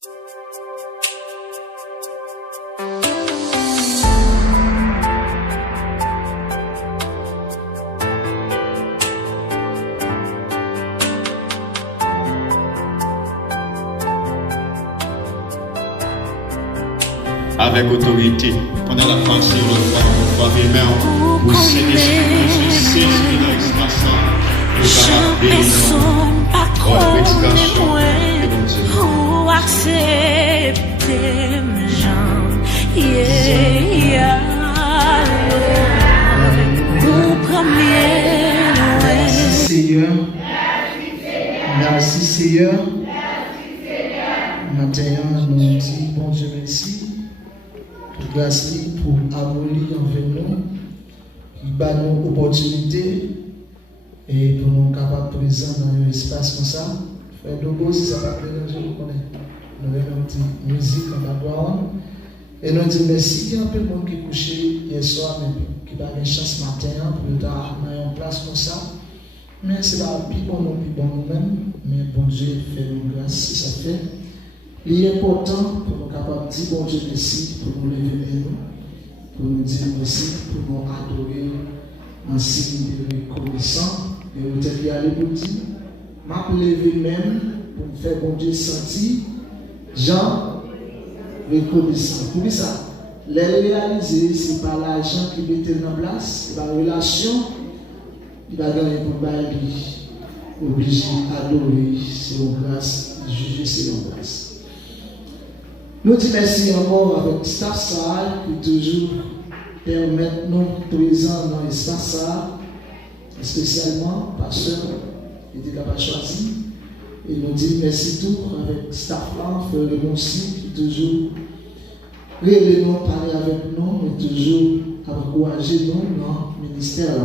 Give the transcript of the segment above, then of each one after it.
Avec autorité, pendant la pensée, on va vraiment vous saisir dans l'espace, personne pas trop ou accepter mes jambes, Merci Seigneur. Merci Seigneur. Maintenant, nous disons bon Dieu merci. Toute grâce pour abolir envers nous, qui bat nous opportunités et pour nous capables de présent dans l'espace comme ça. Frère Dogo, si ça va plaire, je vous connais. Nous avons une petite musique en background. Et nous disons merci. Il y a un peu de monde qui est couché hier soir, mais qui va avoir une chance matin pour être dans une place comme ça. Mais c'est pas plus bon nous-mêmes, mais bon Dieu fait nous grâce si ça fait. Il est important pour nous capables de dire bon Dieu merci, pour nous lever les nous, pour nous dire merci, pour nous adorer en signe de reconnaissance. Et vous êtes allé pour dire, m'a levé même pour me faire bon Dieu sentir, Jean reconnaissant. Pour ça, les réaliser, ce n'est pas l'argent qui met en place, c'est la relation, il va gagner pour bailler, obligé d'adorer, c'est une grâce, juger, c'est une grâce. Nous disons merci encore avec Staffsal qui toujours permet nous présents dans l'espace, spécialement Pasteur qui était capable de choisir. Et nous disons merci tout avec Stafflan, Frère Lemonsi qui toujours révèle nous, parler avec nous, mais toujours encourager nous dans le ministère.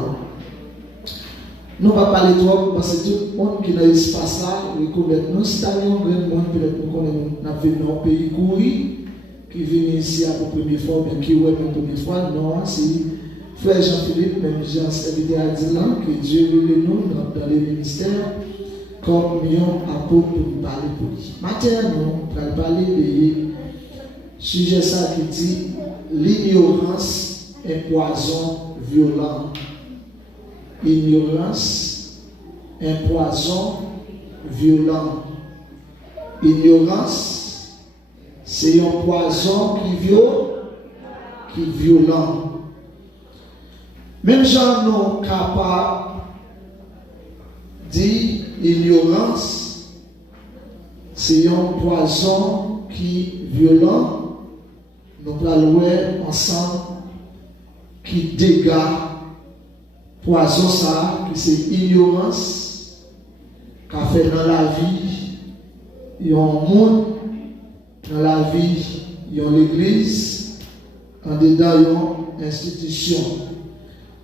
Nous ne va pas parler trop parce que tout le monde qui est dans l'espace là, reconnaît nous. Si tu as un grand monde, peut-être nous connaissons, nous avons dans un pays couru, qui vient ici pour la première fois, bien qui est pour la première fois. Non, c'est Frère Jean-Philippe, même Jean-Serviteur a dit là, que Dieu veut nous dans les ministères comme un apôtre pour nous parler pour lui. Maintenant, nous allons parler de sujet ça qui dit l'ignorance est poison violent. Ignorance, un poison violent. Ignorance, c'est un poison qui est violent. Même gens non capables de dire ignorance, c'est un poison qui est violent. Nous allons voir ensemble qui dégage. Poison ça, c'est ignorance qu'a fait dans la vie. Il y a un monde dans la vie, il y a l'église, en dedans, il y a une institution.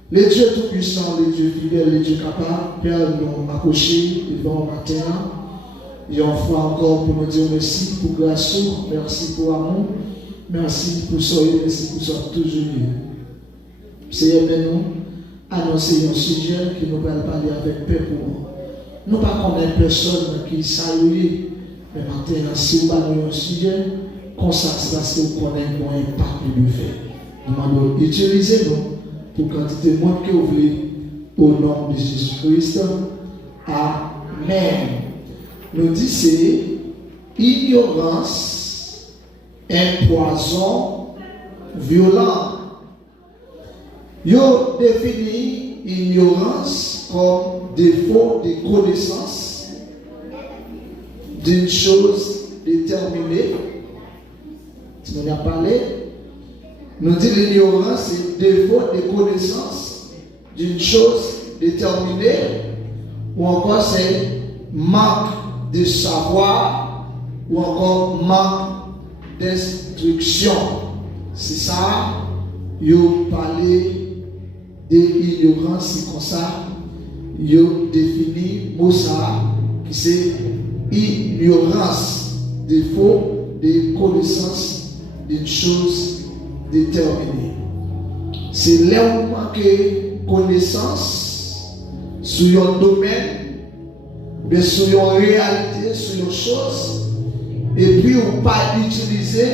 Le Dieu tout-puissant, le Dieu fidèle, le Dieu capable, Père, nous accrocher devant le matin. Il y a une fois encore pour nous dire merci pour grâce, merci pour amour, merci pour soyez, merci pour soyez toujours mieux. Seigneur, nous annoncer un sujet qui nous va parler avec paix pour nous. Nous ne connaissons pas personne qui salue, mais maintenant, si vous parlez un sujet, comme ça, c'est parce que vous connaissez mon impact de fait. Nous allons utiliser nous pour quantité de monde que vous voulez au nom de Jésus-Christ. Amen. Nous disons c'est ignorance, un poison violent. Yo définit ignorance comme défaut de connaissance d'une chose déterminée. Si on a parlé, nous dit l'ignorance c'est défaut de connaissance d'une chose déterminée, ou encore c'est manque de savoir, ou encore manque d'instruction. C'est ça, yo parler de l'ignorance, c'est comme ça, yo définit mot ça, qui c'est ignorance, défaut de connaissance d'une chose déterminée. C'est là où manque connaissance sur un domaine, mais sur une réalité, sur une chose, et puis on pas utiliser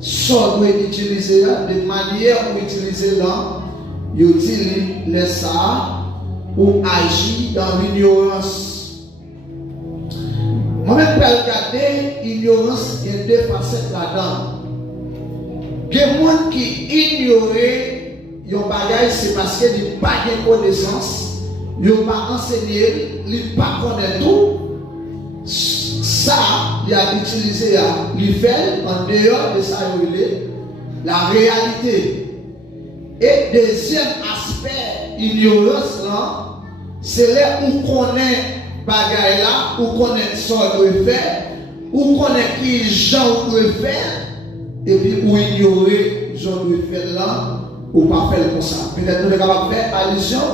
soit doit utiliser de manière pour utiliser là, il utilise les ça pour agir dans l'ignorance. Moi-même, pour regarder l'ignorance, il y a deux facettes là-dedans. Il y a des gens qui ignorent les bagages, c'est parce qu'ils n'ont pas de connaissance, ils n'ont pas enseigné, ils n'ont pas connaît tout. Ça, il a utilisé l'IFEL en dehors de ça, la réalité. Et deuxième aspect, ignorance là, c'est là où on connaît bagaille là, où on connaît ce qu'on doit faire, où on connaît qui gens doit faire, et puis où ignorer ce qu'on doit faire là, ou pas faire comme ça. Peut-être nous sommes capables de faire allusion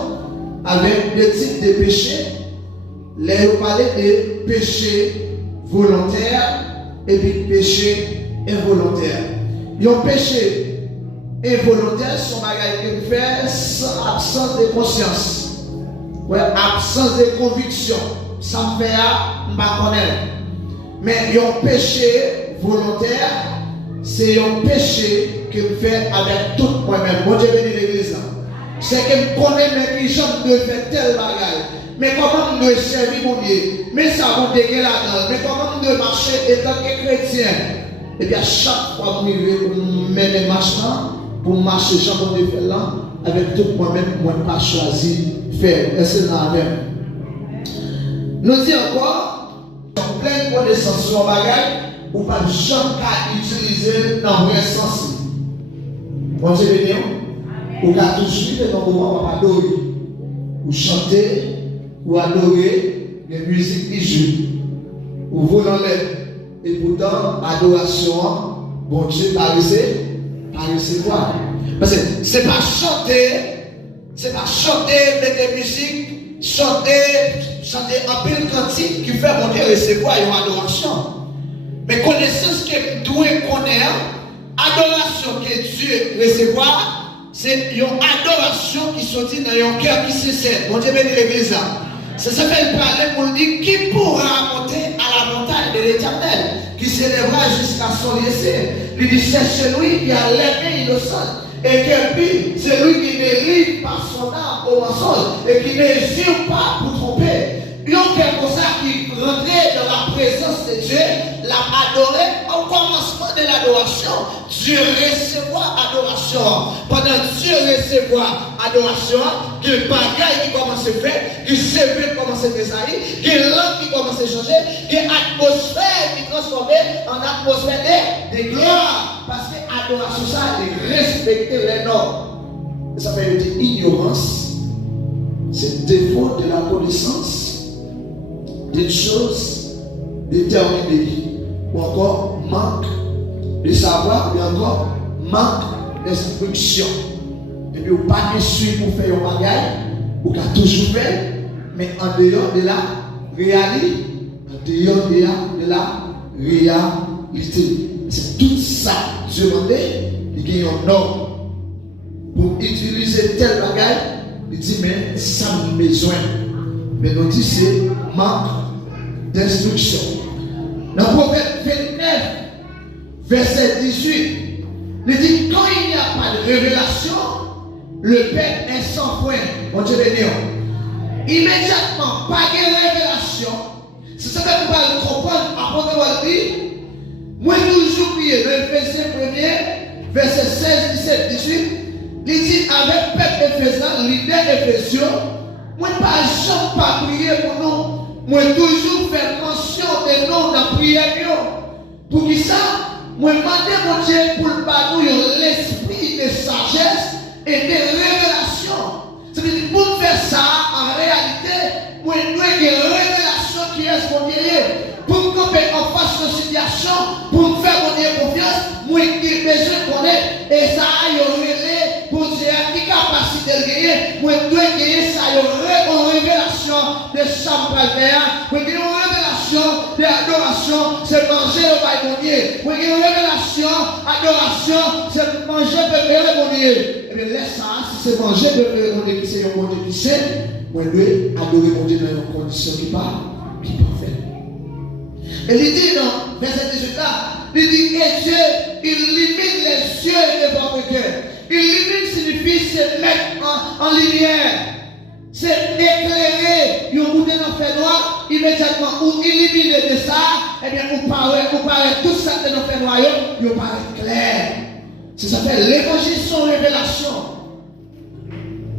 avec des types de péchés. Là, on parlait de péché volontaire et puis péché involontaire. Un péché involontaire, son bagage que nous faisons sans absence de conscience, ouais, absence de conviction. Ça me fait à ne connaître. Mais un péché volontaire, c'est un péché que je fais avec tout moi-même. Bon Dieu béni l'église. C'est que je connais mes gens de faire tel bagage. Mais comment on doit servir mon Dieu? Mais ça vous dégueule là-dedans. Mais comment on doit marcher étant que chrétien? Et bien, chaque fois que je mets les marches là, pour marcher, j'en ai fait là, avec tout moi-même, moi, je n'ai pas choisi faire. Et c'est là même. Nous disons encore, en pleine connaissance sur le bagage, ou pas jamais qu'à utiliser dans le vrai sens. Bon Dieu béni, ou qu'à toujours dans le moment où on va adorer, ou chanter, ou adorer les musiques qui jouent, ou voler et pourtant, adoration, bon Dieu, par recevoir. Parce que c'est pas chanter, mettre des musiques, chanter un peu de cantique qui fait bon Dieu recevoir une adoration. Mais connaissance que Dieu connaît, adoration que Dieu recevoir, c'est une adoration qui sortit dans un cœur qui se sert. Bon Dieu bénit l'église. C'est ça qu'elle parlait pour dire qui pourra monter à la montagne de l'Éternel, qui s'élèvera jusqu'à son lycée. Il dit c'est celui qui a l'aimé innocent et qui c'est lui qui ne lit par son âme au mensonge et qui n'hésite pas pour tromper. Il y a quelque chose qui rentrait dans la présence de Dieu, l'a adoré au commencement de l'adoration. Dieu recevra adoration. Pendant Dieu recevra adoration, que bagaille qui commence à faire, que CV commence à désaillir, que langue qui commence à changer, que atmosphère qui transforme en atmosphère de gloire. Parce que l'adoration, ça, c'est respecter les normes. Ça veut dire ignorance, c'est défaut de la connaissance des choses déterminées, ou encore manque de savoir, ou encore manque d'instruction. Et puis, ou pas de suivre pour faire un bagage, ou qu'à toujours faire, mais en dehors de la réalité. En dehors de la réalité. C'est tout ça, Dieu demandait, il y a un homme pour utiliser tel bagage, il dit, mais ça me besoin. Mais nous dit, c'est manque d'instruction. Dans le prophète 29, verset 18, il dit, quand il n'y a pas de révélation, le Père est sans point. Bon Dieu béni. Immédiatement, pas de révélation. C'est ça que vous allez comprendre. Après avoir dit, moi toujours prier, le verset 1er, verset 16, 17, 18, il dit, avec peuple Éphésiens, leader Éphésiens, moi pas jamais pas prier pour nous. Moi toujours faire mention de nous dans la prière. Pour qui ça? Moi demander mon Dieu pour nous l'esprit de sagesse et de révélation. C'est-à-dire pour faire ça, en réalité, moi nous avons des révélations qui restent mon Dieu. Pour nous camper en face de situation, pour nous faire mon Dieu confiance, moi j'ai besoin de connaître et ça a révélé pour Dieu qui capacité de gagner. Moi dois gagner ça, une révélation de Sam Calvaire. Moi j'ai une révélation d'adoration, c'est manger le bail mon Dieu. Moi j'ai une révélation, adoration, c'est manger préféré mon Dieu. Et bien laisse ça, si c'est manger préféré mon Dieu, qui c'est un mon Dieu qui sait, moi dois adorer mon Dieu dans une condition qui parfaite. Et il dit dans verset 18 là, il dit et Dieu, il illumine les yeux de votre cœur. Illumine signifie se mettre en lumière. C'est éclairer. Vous goûtez dans le fait noir, immédiatement, ou illuminer de ça, eh bien, vous parlez tout ça de nos faits noirs, vous paraît clair. Ça s'appelle l'évangile sans révélation.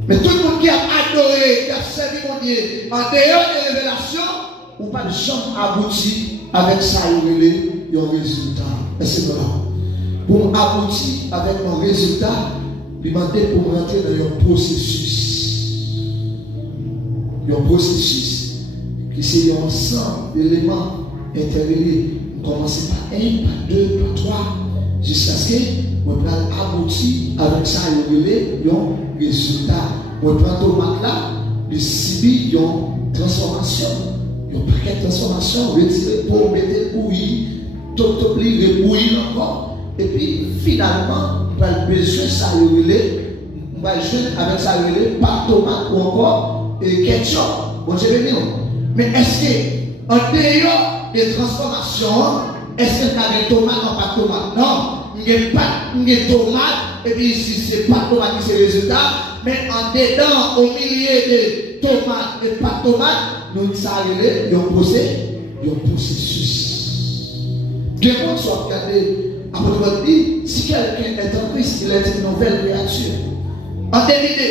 Mais tout le monde qui a adoré, qui a servi mon Dieu en dehors des révélations, ou pas de chambre abouti avec ça, il y a un résultat. Et c'est voilà. Pour aboutir avec un résultat, il m'a dit pour rentrer dans un processus. Il y a un processus qui c'est un ensemble d'éléments interreliés. On commence par 1, par 2, par 3, jusqu'à ce qu'on aboutir avec ça, il y a un résultat. On prend tomate là, le cibi, il y a une transformation. Il y a un paquet de transformation, retirer pour mettre bouillir, tout bouillir encore. Et puis finalement, on va besoin de ça, on va jouer avec ça, pas tomate ou encore ketchup. Bon, je vais dire. Mais est-ce qu'en dehors des transformations, est-ce qu'il y a des tomates ou pas de tomates? Non, il n'y a pas de tomates, et puis ici, ce n'est pas de tomates qui c'est le résultat, mais en dedans, au milieu de tomates et pas de tomates, nous savons qu'il y a un processus. Dieu monde soit regardé, après votre vie, si quelqu'un est en Christ, il est une nouvelle créature. En terminé,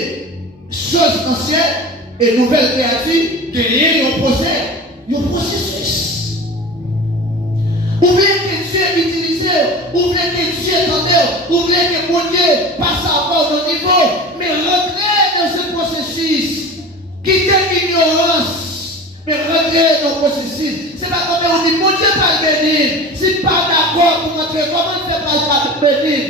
choses anciennes et nouvelles créatures, il y a un processus. Ou bien que Dieu utilise, ou bien que Dieu entende, ou bien que mon Dieu passe à bord de niveau, mais rentrez dans ce processus. Quittez l'ignorance, mais rentrez dans le processus. C'est pas comme on dit, mon Dieu pas bénir. Si pas d'accord pour rentrer, comment ne fait pas bénir?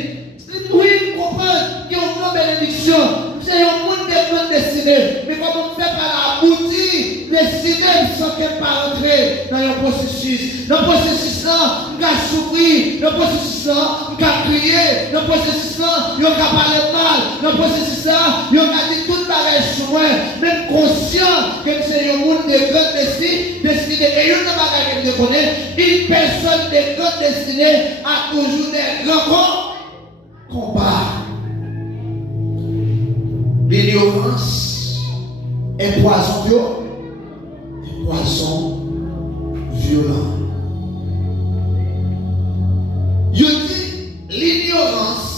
Oui, comprendre qu'il y a une grande bénédiction. C'est un monde de grande destinée. Mais comment on fait par aboutir destinée sans qu'elle pas rentrer dans le processus? Dans le processus là, on va souffrir. Dans le processus là, on va crier. Dans le processus là, on va parler mal. Dans le processus là, on va dire tout pareil sur moi. Même conscient que c'est un monde de grande destinée. Et une bagaille que je connais, une personne de grande destinée a toujours des grands combats. L'ignorance est poison violent. Je dis l'ignorance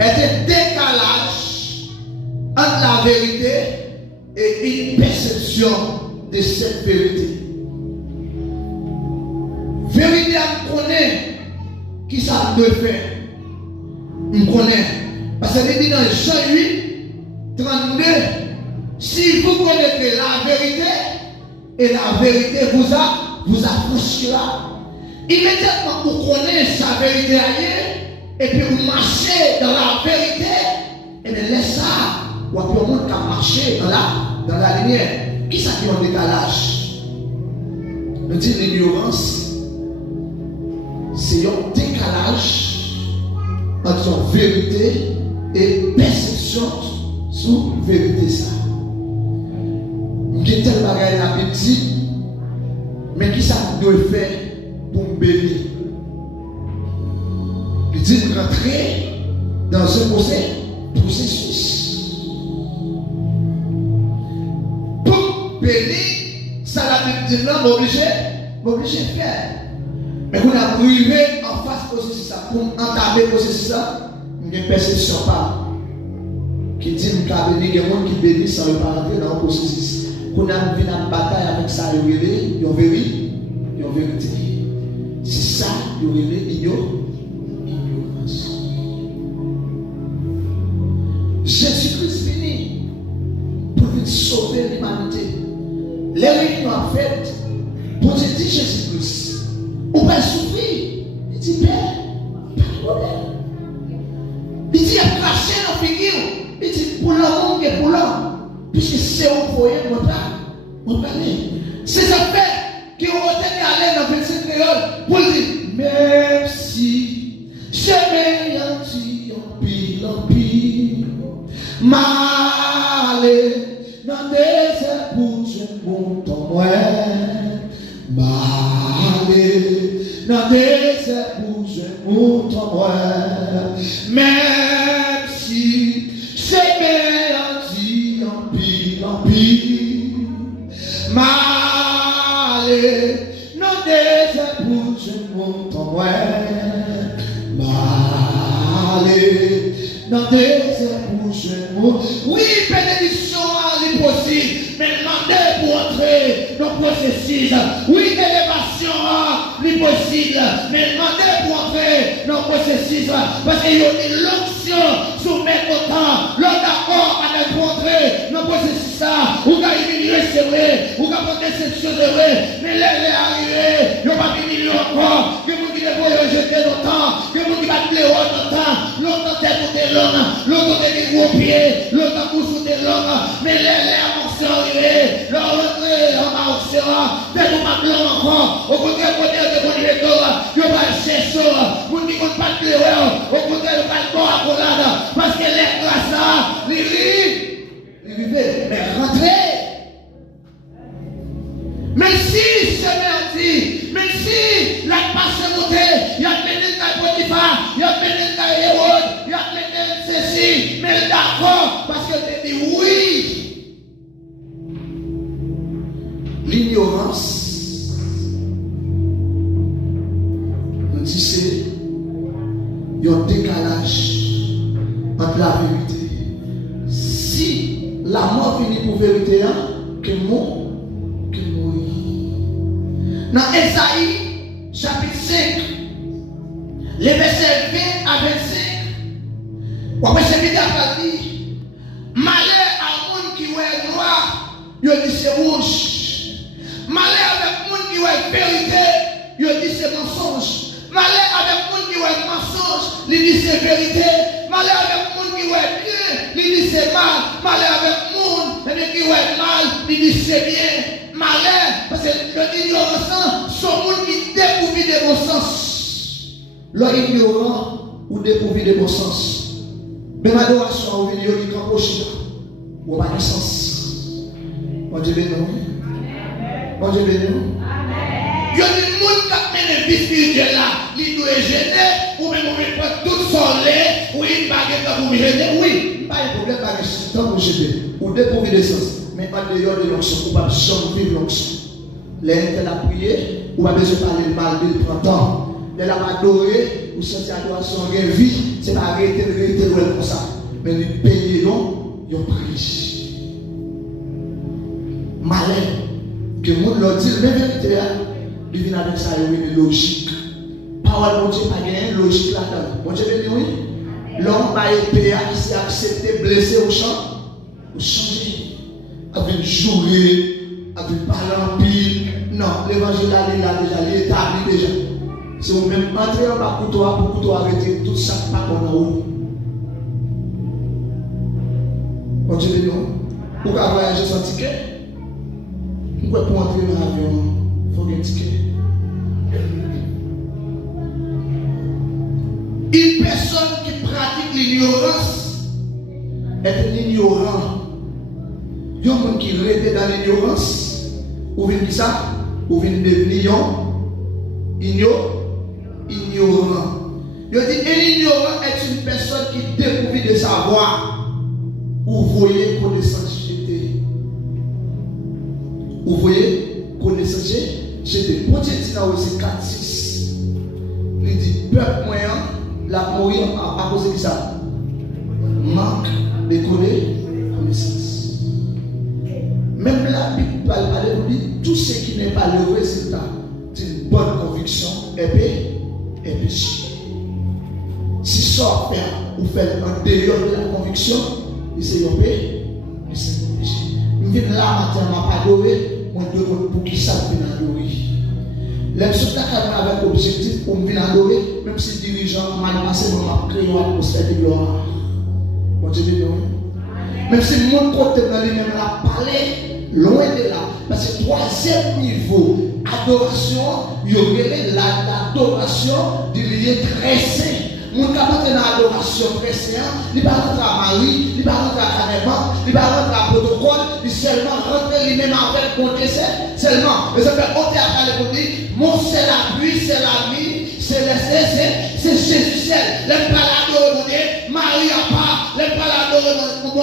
est un décalage entre la vérité et une perception de cette vérité. Vérité, on connaît qui ça doit faire. On connaît. Parce que ça dit dans Jean 8, 32, si vous connaissez la vérité, et la vérité vous affranchira. Immédiatement, vous connaissez sa vérité ailleurs, et puis vous marchez dans la vérité, et bien laissez ça, ou après on monte à marcher dans la lumière. Qui ça qui est en décalage? Nous disons l'ignorance, c'est un décalage entre vérité et perception sous vérité ça. Il y a tel bagage la Bible dit, mais qui ça doit faire pour me bénir? Il dit rentrer dans un processus. Pour bénir, ça la Bible dit non, m'obligé de faire. Mais vous arrivez en face du processus pour entamer le processus, il y a une perception pas. Qui dit que il y a des gens qui bénissent sans ne pas rentrer dans le processus. Quand on a une bataille avec ça, il y a une vérité. C'est ça, il y a l'ignorance. Jésus-Christ venu pour sauver l'humanité. Les réunions en fait, pour dire Jésus-Christ, on va souffrir. Il dit, Père, pas de problème. Il dit, il a craché dans la figure. Il dit, pour l'homme et pour l'homme. Puisque c'est un foyer, mon père. C'est ça fait qui ont retenu à l'aide dans le verset créole pour dire, même si je m'ayant en pile, malé, dans des désert pour je monte en moi, épouses montent même si c'est mélodie en pile, malé, non des épouses montent malé, non des épouses montent. Oui, bénédiction est possible, mais demandez pour entrer dans le processus. Oui, élévation est possible, mais demandez pour entrer dans le processus. Parce qu'il y a une l'onction soumettre au temps. L'homme d'accord à être entrer dans le processus. Ou qu'à humilier, c'est vrai. Ou qu'à prendre des sections, c'est vrai. Mais les arrivés, il n'y a pas humilié encore. Que vous qui devez rejeter longtemps. Que vous qui va te plaire longtemps. L'autre tête ou des longues. L'autre tête des gros pieds. L'autre bouche ou des longues. Mais les arrivés, leur rentrée en marche. Tête ou ma blanc encore. Au contraire, côté de mon directeur, je vais chercher. Vous ne dites pas de plaire. Au contraire, je vais pas à colade. Parce que les grâces là, les vivez, mais rentrez. Mais si c'est merdi, mais si la passe est montée, il y a plein de Potiphar, il y a plein de Hérode, il y a plein de ceci, mais d'accord, parce que tu dis oui. L'ignorance, on dit c'est un décalage entre la vérité. Si la mort finit pour vérité, que mourir. Dans Esaïe, chapitre 5, les versets 20 à 25, on peut se dire à dire, malheur à monde qui est noir, il dit c'est rouge. Malheur avec monde qui est vérité, il dit c'est mensonge. Malheur avec monde qui est mensonge, il dit c'est vérité. Malheur avec monde qui est bien, il dit c'est mal. Malheur avec monde qui est mal, il dit c'est bien. Malheur, parce que l'ignorance, c'est un monde qui découvre de bon sens. L'ignorant ou découvre de bon sens. Mais l'adoration, on vient de campocher, ou pas de sens. Bon Dieu béni. Bon Dieu béni. Il y a des gens qui ont mené la vie spirituelle là, ils doivent gêner, ou même on met pas tout soleil, ou une baguette pour gêner. Oui, pas de problème, pas de temps pour gêner, ou découvrir de sens. Mais en dehors de l'onction, ou pas jamais vivre l'onction. L'un la prier, ou pas besoin de parler de mal de 30 ans. Elle a adoré, ou sentir l'adoration en vie, c'est pas arrêter de vérité comme ça. Mais les payer non, ils ont pris. Malin, que le monde leur dit, mais vérité, il vient avec ça, il y a une logique. Parole de Dieu, pas de logique là-dedans. Bon Dieu, oui. L'homme va être payé, c'est accepté, blessé au champ, ou changer. Avec jouer, avec parler en pile. Non, l'évangile là déjà, il est établi déjà. Si vous même entrez en bas pour couteau arrêter tout ça, pas qu'on a où. Bon Dieu, pour voyager sans ticket, pour entrer dans l'avion, il faut un ticket. Une personne qui pratique l'ignorance est un ignorant. Il y a des gens qui restent dans l'ignorance, ou viennent qui ça, ou viennent devenir ignorant. Il dit un ignorant est une personne qui découvre de savoir, ou voyez connaissance jeter. Vous voyez connaissance jeter. Pour dire ça aussi 4-6. Il dit peuple moyen, la mourir à cause de ça. Manque de connaissance. Même la Bible parle de tout ce qui n'est pas le résultat d'une bonne conviction est péché. Si ça fait ou fait en dehors de la conviction, c'est un péché. Je viens là matin, je pas adoré, je demande pour qui ça vient adorer. Les choses avec objectif pour me venir adorer, même si le dirigeant m'a passé, je vais créer une atmosphère de gloire. Bon Dieu, même si le monde côté dans lui-même l'a parlé, loin de là. Parce que troisième niveau, adoration, il y aurait l'adoration du lieu très saint. Mon capable dans l'adoration très saint, il va rentrer à Marie, il va rentrer à Canéman, il va rentrer à protocole, il seulement rentrer lui-même avec mon décès, seulement. Mais ça fait ôter à parler pour dire, mon c'est la pluie, c'est la nuit, c'est Jésus seul. Les balades au Dieu, Marie à part, les balades au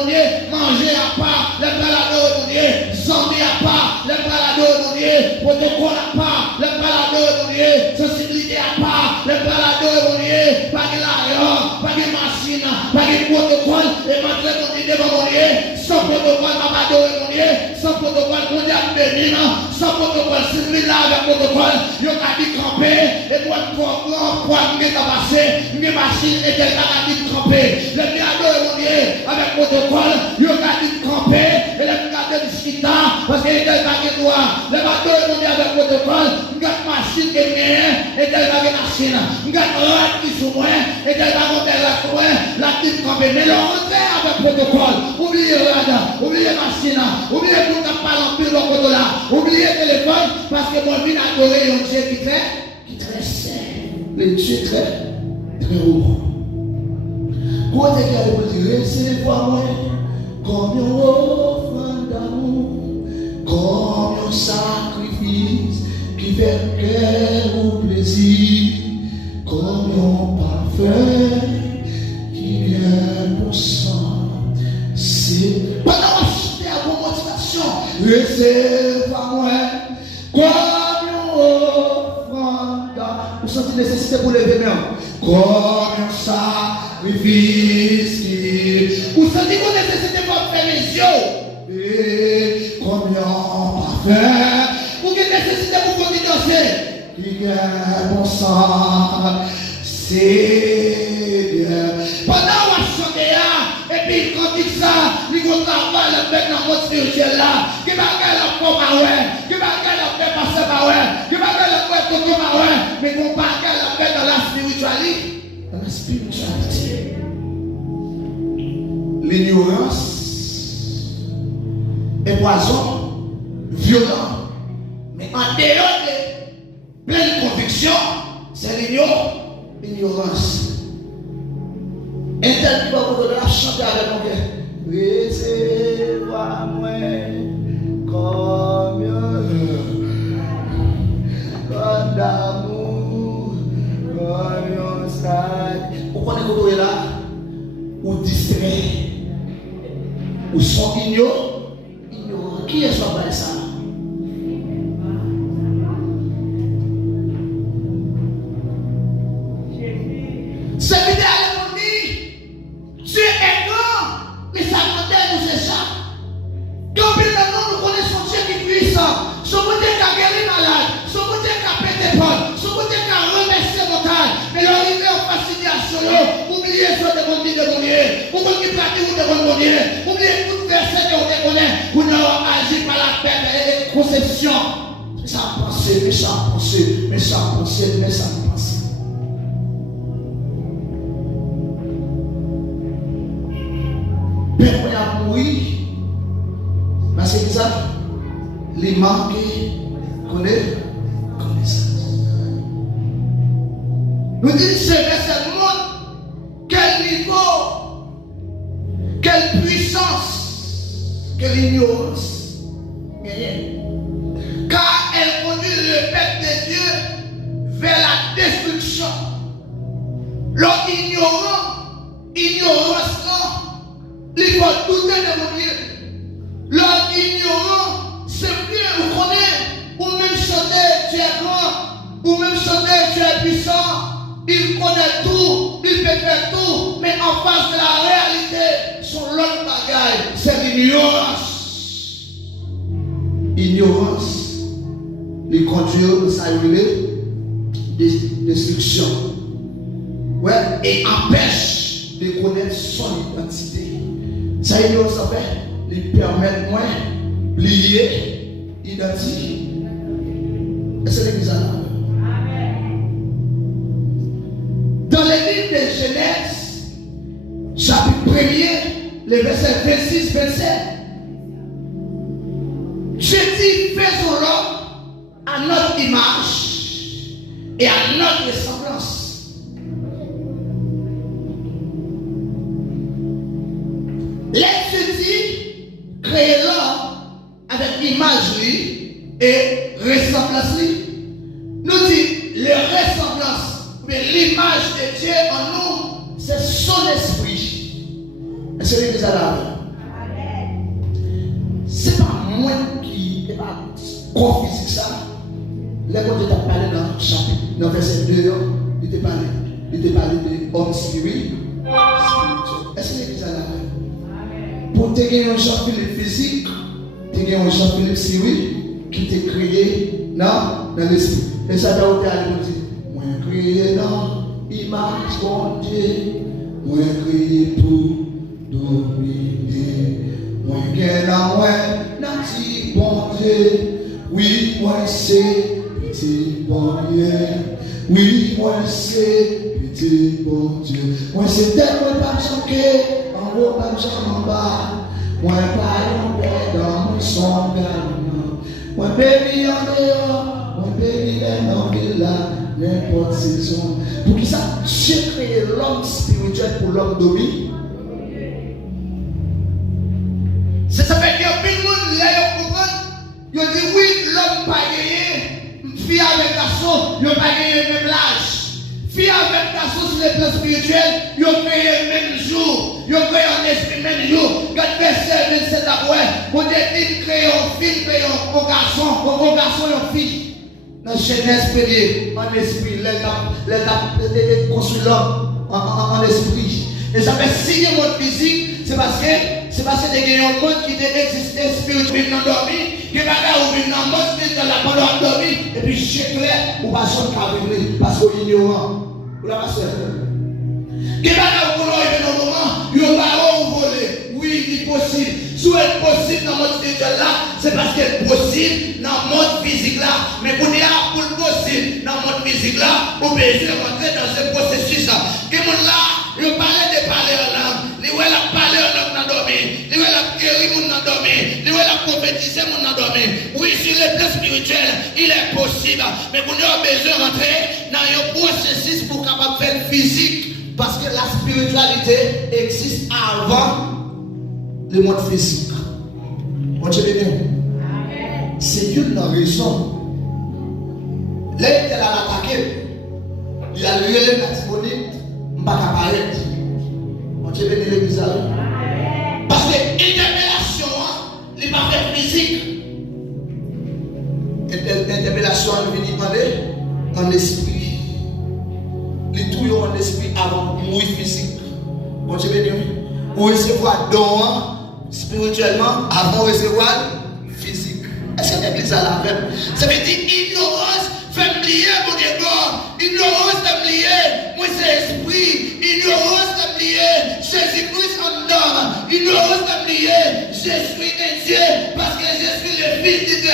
Dieu, manger à part, les balades au Dieu, zombie à part, les balades au Dieu, protocole à part, les balades au Dieu, sensibilité à part, les balades au Dieu, pas de l'avion, pas de machine, pas de protocole, et maintenant on dit devant mon Dieu, sans protocole, pas de mon Dieu, sans protocole, mon Dieu béni, sans protocole, c'est lui là avec protocole, il y a dit camper, et moi, pour me passer, une machine et quelqu'un dit camper. Le miado est mon Dieu, avec protocole, il y a dit camper, et le miado est discutant, parce qu'il y a des droits. Le miado est mon Dieu avec protocole, il y a une machine qui est bien, et il y a une machine, il y a une rate qui est sous moi, et il y a la petite camper. Mais le retrait avec protocole, oubliez rade, oubliez machine, oubliez tout le monde parle en plus de côté là, oubliez téléphone, parce que mon vie n'a adoré un Dieu qui très saint. Le Dieu très haut. Quand est-ce vous dire, recevez-moi comme une offrande d'amour, comme un sacrifice qui fait cœur au plaisir, comme un parfum qui vient pour sang. C'est pendant que je suis à vos motivations, recevez-moi comme une offrande. Vous sentez nécessité pour lever même. Comme un sacrifice qui. Vous sentez qu'on nécessité pour faire les yeux. Et comme un parfum. Vous avez nécessité pour continuer danser. Qui gagne mon sang. C'est bien. Pendant qu'on chante et puis quand il ça, il va travailler avec dans votre spirituel là. Qui va gagner la forme à ouais. Qui va gagner la paix passer par ouais. Qui va gagner la paix tout comme à ouais. Mais qu'on va gagner la paix dans la spiritualité. Dans la spiritualité. L'ignorance est poison, violent. Mais en dehors de pleine conviction, c'est l'ignorance. Et tel que vous devez chanter avec mon cœur. Recevez-moi comme un d'amour, comme un sac. Vous connaissez vous là? Ou distrait, ou sont ignorants. Qui est ce que ça? C'est l'idée à Dieu est grand, mais sa grandeur nous échappe. Quand nous connaissons Dieu qui est puissant, son Dieu qui a guéri malade, son Dieu qui a pété porte, son Dieu qui a reversé montagne. Mais l'arrivée en fascination, oubliez ce que vous dites de mon Dieu, oubliez qui pratique de mon Dieu, oubliez tout verset que vous connaissez, vous n'avez agi par la paix et conception. Mais ça a pensé, mais ça a pensé, mais ça a pensé, mais ça a pensé. Père, on a mouru, parce que ça, les marqués connaissance. Nous disons, c'est verset montre quel niveau, quelle puissance, quelle ignorance. Car elle conduit le peuple de Dieu vers la destruction. Leur ignorance, il faut douter de mon Dieu. Leur ignorance, c'est bien, vous connaissez, ou même chanter, tu es grand, ou même chanter, tu es puissant. Il connaît tout, il peut faire tout, mais en face de la réalité, son l'autre bagaille, c'est l'ignorance. Ignorance, les conduire, ça des destruction. Ouais, et empêche de connaître son identité. Ça ignorance, ça fait, il permet moins plier identité. Et c'est l'église à l'âme. Dans le livre de Genèse, chapitre 1er, les versets 26-27, Dieu dit, faisons l'homme à notre image et à notre ressemblance. L'Être dit, créez l'homme avec image et ressemblance. Nous dit, les ressemblances. l'image de Dieu en nous, c'est son esprit. Est-ce que l'église a là? C'est pas moi qui n'est pas confie ça. Les gens qui ont parlé dans le chapitre, dans le verset 2, il t'a parlé de homme spirituel. Est-ce que l'église a là? Pour te gagner un Jean-Philippe physique, tu gagnes un Jean-Philippe spirituel qui t'a créé dans l'esprit. Et ça doit être à dire, moi créé dans l'image de Dieu, moi créé pour dominer, moi gagne à moi, nati bon Dieu, oui, moi c'est petit bon Dieu, oui, moi c'est petit bon Dieu, moi c'est tellement pas choqué, en haut pas en bas, moi pas dans mon son gagnant, moi baby en dehors, moi baby dans là, n'importe saison. Pour qui ça, j'ai créé l'homme spirituel pour l'homme dominé. Ça fait que tout le monde là, il dit oui, l'homme pas gagné, fille avec garçon, il n'a pas gagné le même âge. Fille avec garçon sur le plan spirituel, il a créé le même jour, il a créé un esprit le même jour. Quand verset 27 après, on dit créé un fille, créé un garçon, une fille. Dans Genèse premier, en esprit, les construit l'homme en esprit. Et ça fait signer votre physique, c'est parce que il y a un monde qui existe spirituellement dormi, qui va ouvrir dans le monde spirituel pendant dormi, et puis chez clair, ou pas son cabri, parce qu'on est ignorant. Vous l'avez passé. Qui va ouvrir dans le moment, il va voler. Oui, il est possible. Si c'est possible dans le monde spirituel là, c'est parce que c'est possible dans le monde physique là. Mais pour dire pour le possible dans le monde physique là, vous pouvez rentrer dans ce processus là. Que mon là, il parlait de parler en langue. Il va parler en langue dans le domaine. Il va guérir mon dans le domaine. Il va prophétiser mon dans le domaine. Oui, sur le plan spirituel, il est possible. Mais vous avez besoin de rentrer dans un processus pour capable faire physique. Parce que la spiritualité existe avant le monde physique. On te bénit. C'est une raison. Là, il était à l'attaquer. Il a lié les disponibles. Il ne va pas apparaître. On te bénit l'église. Parce que l'interpellation, il n'est pas fait physique. L'interpellation, elle vient demander en esprit. Les tout en esprit avant de mourir physique. On te bénit. Ou recevoir don spirituellement avant de recevoir physique. Est-ce que l'église a la même? Ça veut dire ignorance fait oublier mon Dieu. Ignorance fait oublier moi c'est esprit. Ignorance fait oublier Jésus-Christ en homme. Ignorance fait oublier Jésus est Dieu parce que Jésus est le fils du Dieu.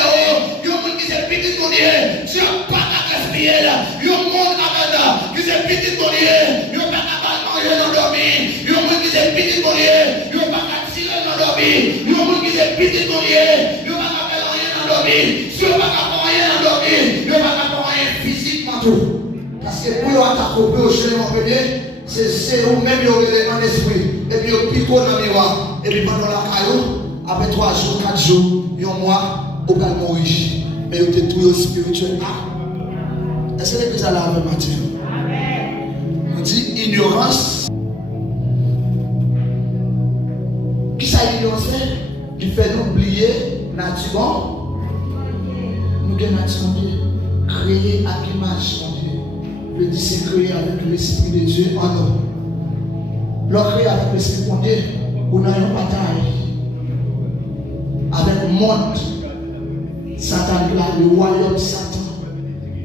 Il y a un monde qui s'est petit de Dieu. Tu n'as pas qu'à gaspiller là. Il y a un monde qui s'est petit de Dieu. Il n'y a pas qu'à manger dans l'ormi. Il y a un monde qui s'est petit de Dieu. Il n'y a pas qu'à tirer dans l'ormi. Il y a un monde qui s'est petit de Dieu. Il n'y a pas qu'à faire rien dans l'ormi. Si il n'y a pas qu'à faire rien dans l'ormi, il n'y a pas qu'à faire rien physiquement tout. Parce que pour attaquer au chemin mon premier, c'est vous-même qui avez en esprit. Et puis vous piquez dans le miroir. Et puis pendant la caillou, après 3 jours, 4 jours, un mois, vous allez mourir. Mais vous êtes tout spirituel. Est-ce que l'église a la même matière? On dit ignorance. Qui ça ignorance? Qui fait nous oublier naturellement. Nous avons naturellement créé à l'image de Dieu. Le dit c'est créé avec l'esprit de Dieu en nous. L'on crée avec l'esprit de Dieu. On a une bataille avec le monde. Satan, le royaume Satan.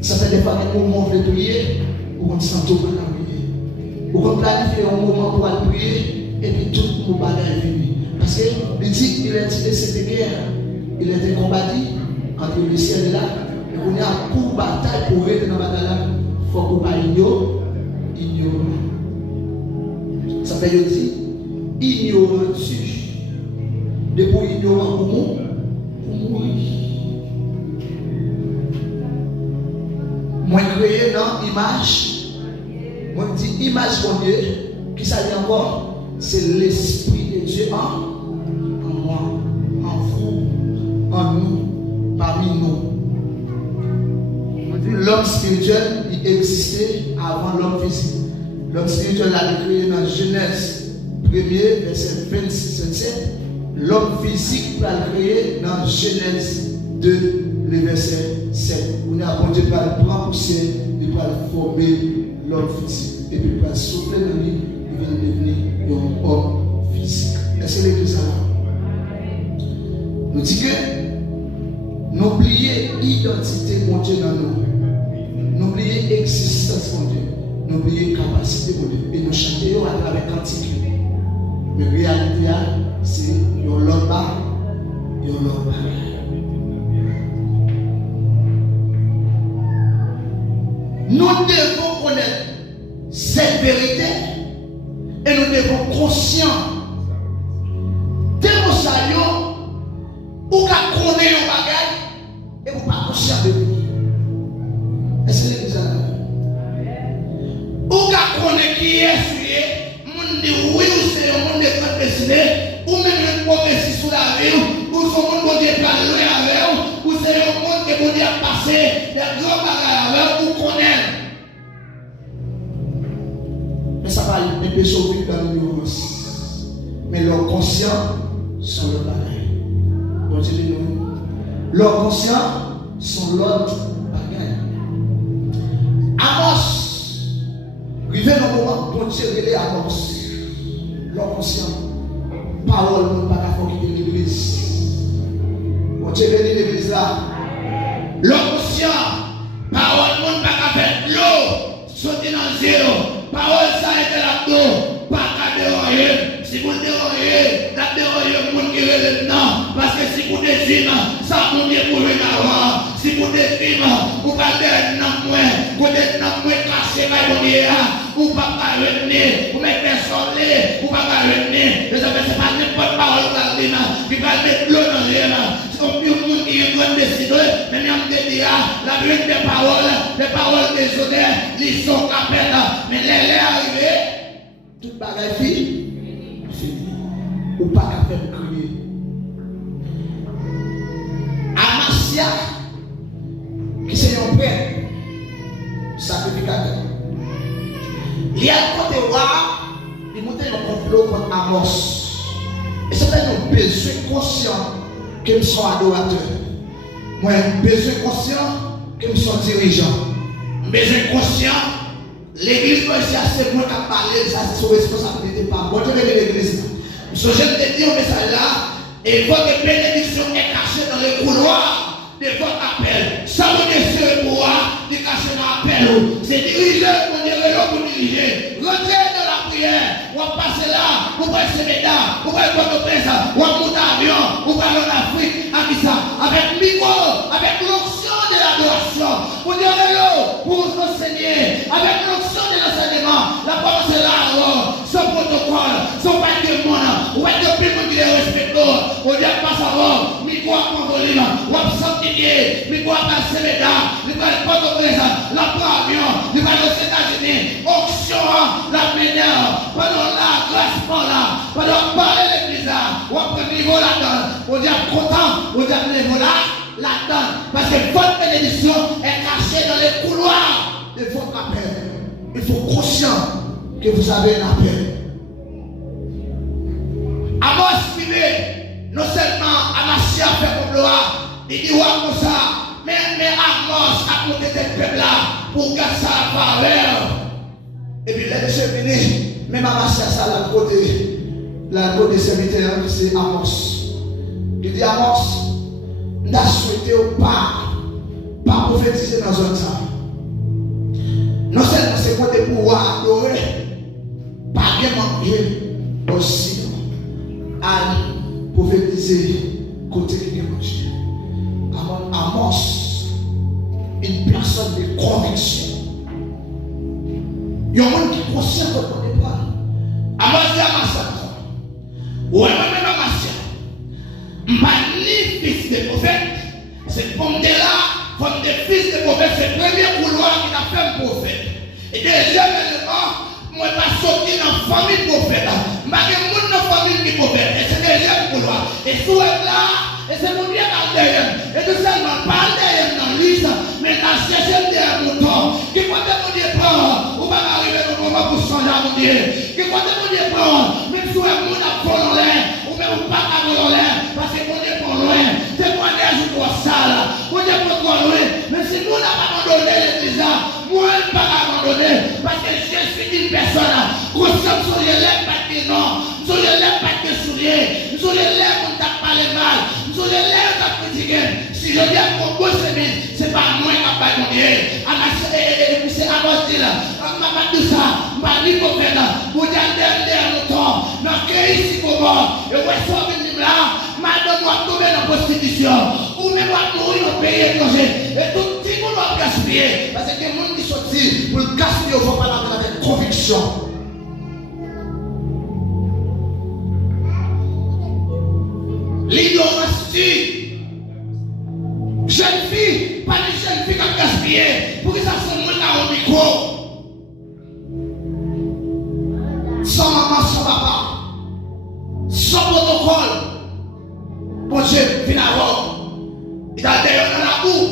Ça fait des fois que moment de prier, ou on s'en trouve à prier. Ou on planifie un moment pour aller prier, et puis tout le monde est fini. Parce qu'il dit qu'il a tiré cette guerre, il a été combattu entre le ciel et là. Et on est en cours de bataille pour rester dans la bataille. Il faut qu'on ne pas ignorer. Ça fait dire, ignorer-tu. Depuis ignorant pour mourir. Moi créé dans l'image, moi dis image de Dieu, qui ça dit encore? C'est l'esprit de Dieu en moi, en vous, en nous, parmi nous. L'homme spirituel, il existait avant l'homme physique. L'homme spirituel a été créé dans Genèse 1er, verset 26-27. L'homme physique va le créer dans Genèse 2, le verset 7. On a apporté par le plan poussière, il va former l'homme physique. Et puis il va souffler dans lui, il va devenir un homme physique. Est-ce que l'église a là? Nous dit que n'oubliez l'identité de Dieu dans nous. N'oubliez l'existence de Dieu. N'oubliez la capacité de Dieu. Et nous chantons à travers cantique. Mais la réalité, c'est yon l'autre bas, yon l'autre bas. Nous devons connaître cette vérité et nous devons conscients de nos saillants ou qu'à connaître nos bagages et vous pas conscient de lui. Est-ce que l'église a ou qu'à connaître qui est suivi, monde dit oui ou c'est un monde de prédestiné, ou même une promesse sous la vie, ou son monde qui est pas loin avec ou c'est un monde qui vous a passé des grands bagages avec ou connaître. Mais ça va un peu sauver dans l'ignorance. Mais leurs conscients sont le bagaille. Donc je dis non. Leurs conscients sont l'autre bagaille. Amos. Rivé dans le moment où Dieu relève Amos. Leurs conscients. Parole ne pas qu'à quitter l'église. Bon Dieu bénit l'église là. Leurs conscients. Parole ne pas qu'à faire l'eau. Sauter dans zéro. Parole ça était là-dedans, pas qu'à déranger. Si vous dérangez, la déranger le monde qui est là-dedans. Parce que si vous désirez, ça vous dit pour venir avant. Si vous désirez, vous ne pouvez pas vous êtes caché par vous ne pouvez pas revenir, vous mettez un soleil, vous ne pouvez pas revenir. Ce n'est pas n'importe parole qui va mettre l'eau dans les mains. C'est comme tout le monde qui est en train de décider, mais même de dire, la vérité des paroles des honneurs, ils sont capables. Mais les arrivés, toute bagaille fille, ou pas qu'à faire crier. Amasia, qui c'est un père, sacrificateur. Il y a un côté roi, il monte un complot contre Amos. Et c'est un besoin conscient que nous sommes adorateurs. Moi, un besoin conscient que nous sommes dirigeants. Un besoin conscient, l'église doit être assez moins qu'à parler, ça c'est son responsabilité par moi. Je vais l'église. Je te dis au message là, et votre bénédiction est cachée dans les couloirs de votre appel. Ça vous est pour moi, de cacher dans l'appel. C'est diriger, pour diriger. Rentrez dans la prière, on va passer là, on va se mettre là, on va être présent, on va monter avion, on va aller en Afrique, avec ça, avec micro, avec l'onction de l'adoration. Pour dire pour enseigner, avec l'onction de l'enseignement, la parole c'est là, sans protocole, sans pas de monde, on va être plus monde qui est respectueux, on dit pas savoir, micro à convoler, on va s'entendre, micro à passer les dames, on va être présent, la avion, on va aller aux États-Unis, onction, la ménère, pendant la grâce, pendant parler l'église, on va prendre niveau là-dedans, on dit content, on dit niveau là-dedans, parce que votre bénédiction est cachée dans les couloirs de votre appel. Il faut conscient que vous avez un appel. Amos privé, non seulement Amasia fait pour gloire, il dit ouais comme ça, mais Amos a monté cette peuple là pour garder sa valeur. Et puis les monsieur venu, même Amasia ça la côté serviteur c'est Amos. Il dit Amos, n'a souhaité pas prophétiser dans un temps. Non seulement c'est pour pouvoir adorer, pas bien manger aussi à prophétiser côté qui est manger. Amos, une personne de conviction. Il y a un monde qui est conscient de votre départ. Amos dit Amasia. Ouais, même Amasia. Ni fils de prophète, c'est comme de là, comme des fils de prophète, c'est le premier couloir qui a fait un prophète. Et deuxième élément, moi je suis sorti dans la famille prophète. Je suis dans la famille du prophète. Et c'est le deuxième couloir. Et sous là, et c'est mon bien dans derrière. Et tout seulement pas derrière dans l'île, mais dans le chercher derrière mon temps. Qui peut à mon Dieu. Que quand mon Dieu prend, même si on a volé en l'air, ou même pas à voler en l'air, parce que mon Dieu prend loin. Témoignage ou quoi ça là. Mon Dieu prend loin. Mais si nous n'avons pas abandonné l'église là, moi je ne pas abandonner. Parce que je suis une personne. Conscient sur les lèvres, pas de non. Sur les lèvres, pas de sourire. Sur les lèvres, on t'a parlé mal. Sur les lèvres, on t'a critiqué. Si je viens pour vous semer, c'est pas moi qui vais mon Dieu. C'est à moi de là. Ma tout ça, ma vie pour faire là. Vous dernier longtemps. Dans quel ici pour moi. Et où est-ce qu'on vient là? Madame, moi tomber dans la prostitution. Ou même moi mourir au pays étranger. Et tout le monde va gaspiller. Parce que le monde qui sortit pour le gaspiller, il faut pas l'avoir avec conviction. L'ignorance tue. Jeune fille, pas de jeune fille qui a gaspillé. Pour que ça soit moins là au micro. Sans maman, sans papa. Sans protocole. Bon Dieu, il vient à voir. Il a d'ailleurs dans la boue.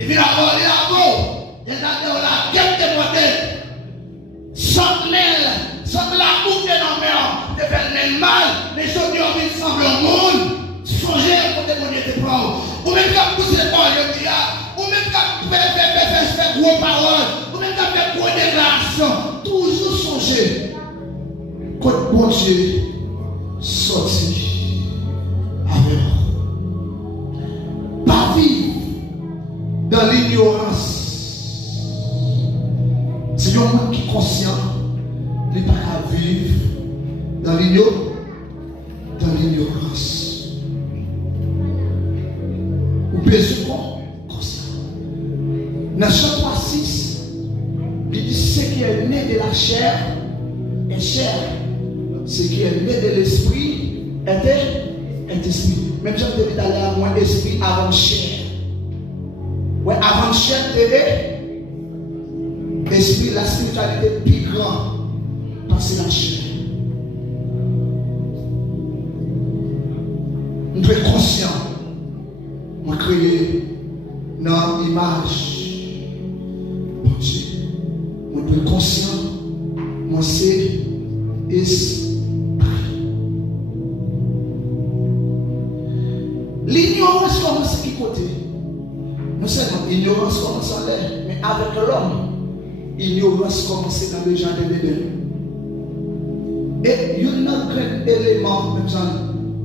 Il vient à voir, il a boue. Il a d'ailleurs la gueule de beauté. Sans mêle, sans la boue de l'enfer. De faire le mal, les gens qui ont vu sembler au monde. Songez à côté de mon Dieu te prend. Ou même quand vous pousser les paroles, ou même quand vous faites gros paroles, ou même quand vous faites gros déclarations, toujours songez. Quand mon Dieu sorti avec pas vivre dans l'ignorance. C'est un monde qui est conscient, il n'est pas à vivre dans l'ignorance. Dans Jean 3:6, il dit ce qui est né de la chair est chair, ce qui est né de l'esprit est esprit. Même Jean devait aller à moins esprit avant chair. Ouais, avant chair, esprit, la spiritualité est plus grande parce que la chair. Nous sommes conscients. On crée dans l'image. Bon Dieu. On est conscient. Moi, c'est esprit. L'ignorance commence qui côté? Non seulement l'ignorance commence en l'air, mais avec l'homme, l'ignorance commence dans le jardin d'Éden. Et il y a un autre élément, même ça,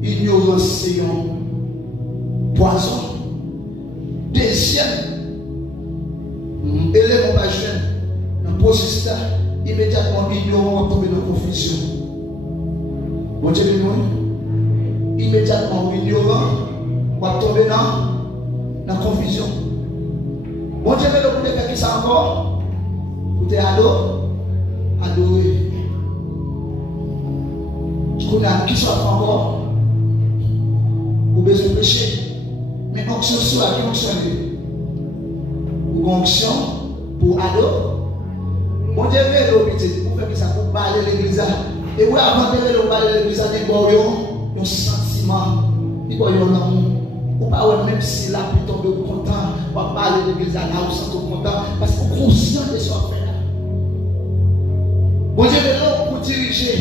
l'ignorance, c'est un poison. Deuxième élément pas jeune, dans le processus, immédiatement l'ignorance va tomber dans la confusion. Bon Dieu, immédiatement l'ignorance va tomber dans la confusion. Bon Dieu, mais le coup de faire qui ça encore? Vous êtes adoré. Tu connais qui soit encore? Vous besoin de pécher. Mais onction soit qui onction pour onction pour ado. Bon Dieu, le petit, pour faire ça, pour parler l'église. Et vous avant de parler l'église, vous avez un sentiment, vous avez un amour. Ou pas même si là, vous tombez content, vous parler l'église là, vous sentez content, parce que vous êtes conscient de ce qu'on fait là. Bon Dieu, pour diriger.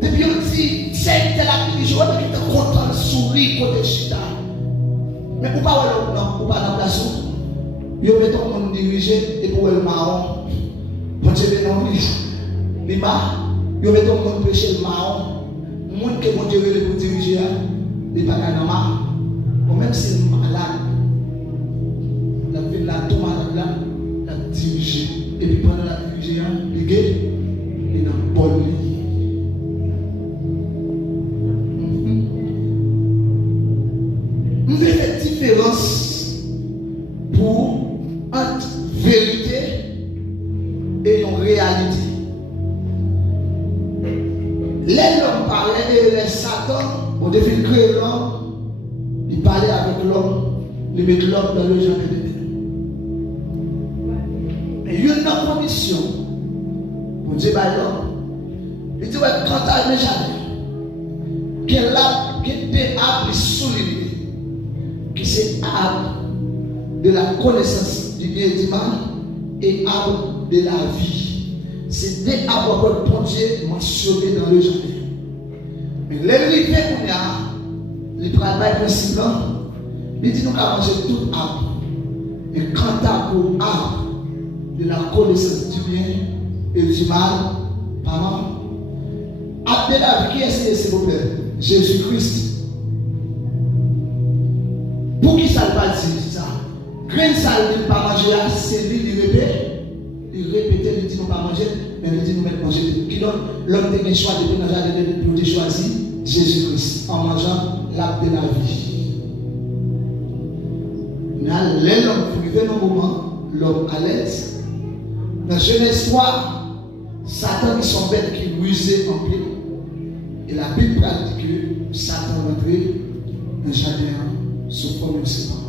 Depuis on dit, c'est la dirige, vous êtes content de sourire côté chita. Mais ou pas non, ou pas dans la place. Yo met ton monde dirigé et pour le marron. Bon Dieu non oui. Yo met ton monde prêcher le marron. Monde que bon Dieu veut pour diriger il pas dans ma. Bon même si malade. La vie la tout malade là, la diriger et puis pendant la diriger il est dans bon lit. Nous faisons différence pour entre vérité et une réalité. L'homme parlait de Satan, on devait créer l'homme, il parlait avec l'homme, il met l'homme dans le jardin d'Éden. Mais il y a une condition pour dire à l'homme, il dit quand tu as le jardin, qu'elle a des arbres solides. Qui c'est arbre de la connaissance du bien et du mal et arbre de la vie. c'est des arbres que bon Dieu mentionné dans le jardin. Mais l'arrivée qu'on a, le travail principal, il dit nous qu'à manger tout arbre. Et quant à pour arbre de la connaissance du bien et du mal, pardon. Abdelard, qui est-ce, s'il vous plaît? Jésus-Christ. Pour qui ça ne va dire ça? Graine ça ne pas manger, c'est lui qui répète. Il répète, il dit nous pas manger, mais il dit nous mettre manger. Qui donne l'homme de choix de dans le jardin pour choisir Jésus-Christ en mangeant l'arbre de la vie. Mais l'homme, il arrive un moment, l'homme à l'aise. Dans Genèse 3, Satan et son bête qui rusait en pied. Et la Bible dit que Satan rentrait dans le jardin sous forme de serpent.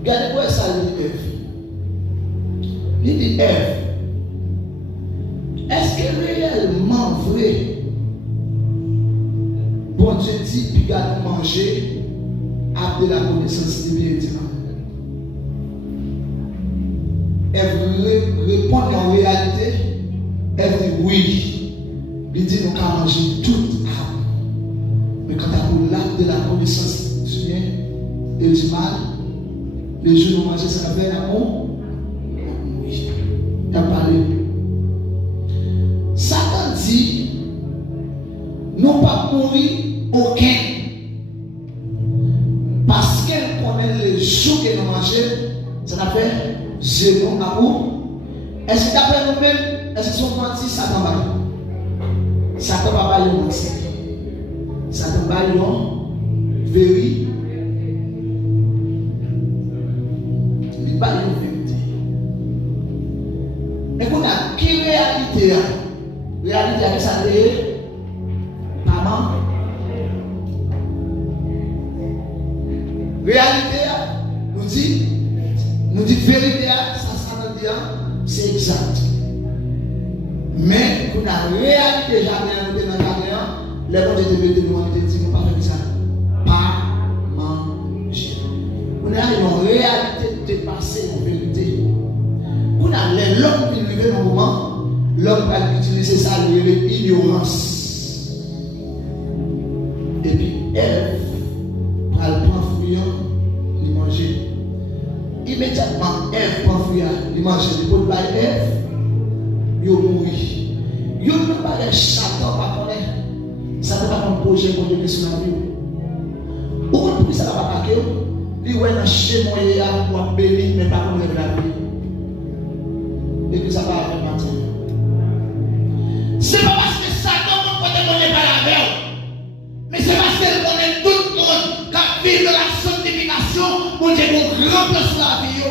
Regardez-moi ça, il dit Ève. Il dit Ève, est-ce que réellement vrai, bon Dieu dit, puis garde manger après la connaissance du bien et du mal? Ève répond en réalité, elle dit oui. Il dit nous qu'à manger toute arbre. Mais quand on a l'arbre de la connaissance du bien et du mal, les jours où on mange ça va faire l'amour. Oui. Il a parlé. Satan dit nous pas mourir aucun. Parce qu'elle connaît les jours que nous mangeons, ça va faire zéro amour. Est-ce que d'après nous-mêmes, est-ce qu'ils sont mentis? Satan va. Satan va pas y mentir. Satan va y vérité. Il va y vérité. Mais qu'on a qui réalité? Réalité avec ça de maman. Réalité nous dit vérité, ça dit c'est exact. Mais qu'on a réalité jamais dans la carrière, les gens qui te nous dit nous pas faire ça. Pas manger. On a une réalité dépassée en vérité. On a l'homme qui vivait dans le moment, l'homme va utiliser ça avec ignorance. Et puis Ève va le prendre fruit, il manger. Immédiatement, Ève prend fruit, il mange. Il peut pas Ève, il mourit. Il ne peut pas être Satan, pas connaître. Ça ne peut pas un projet pour donner sur la vie. Ou pour ça ne va pas paquer. Il va dans chez moi pour bénir, mais pas pour lever la vie. Et puis ça va avec matin. C'est pas parce que Satan ne peut pas donner par la veille. Mais c'est parce qu'elle connaît tout le monde qui vit de la sanctification pour Dieu nous remplacer la vie.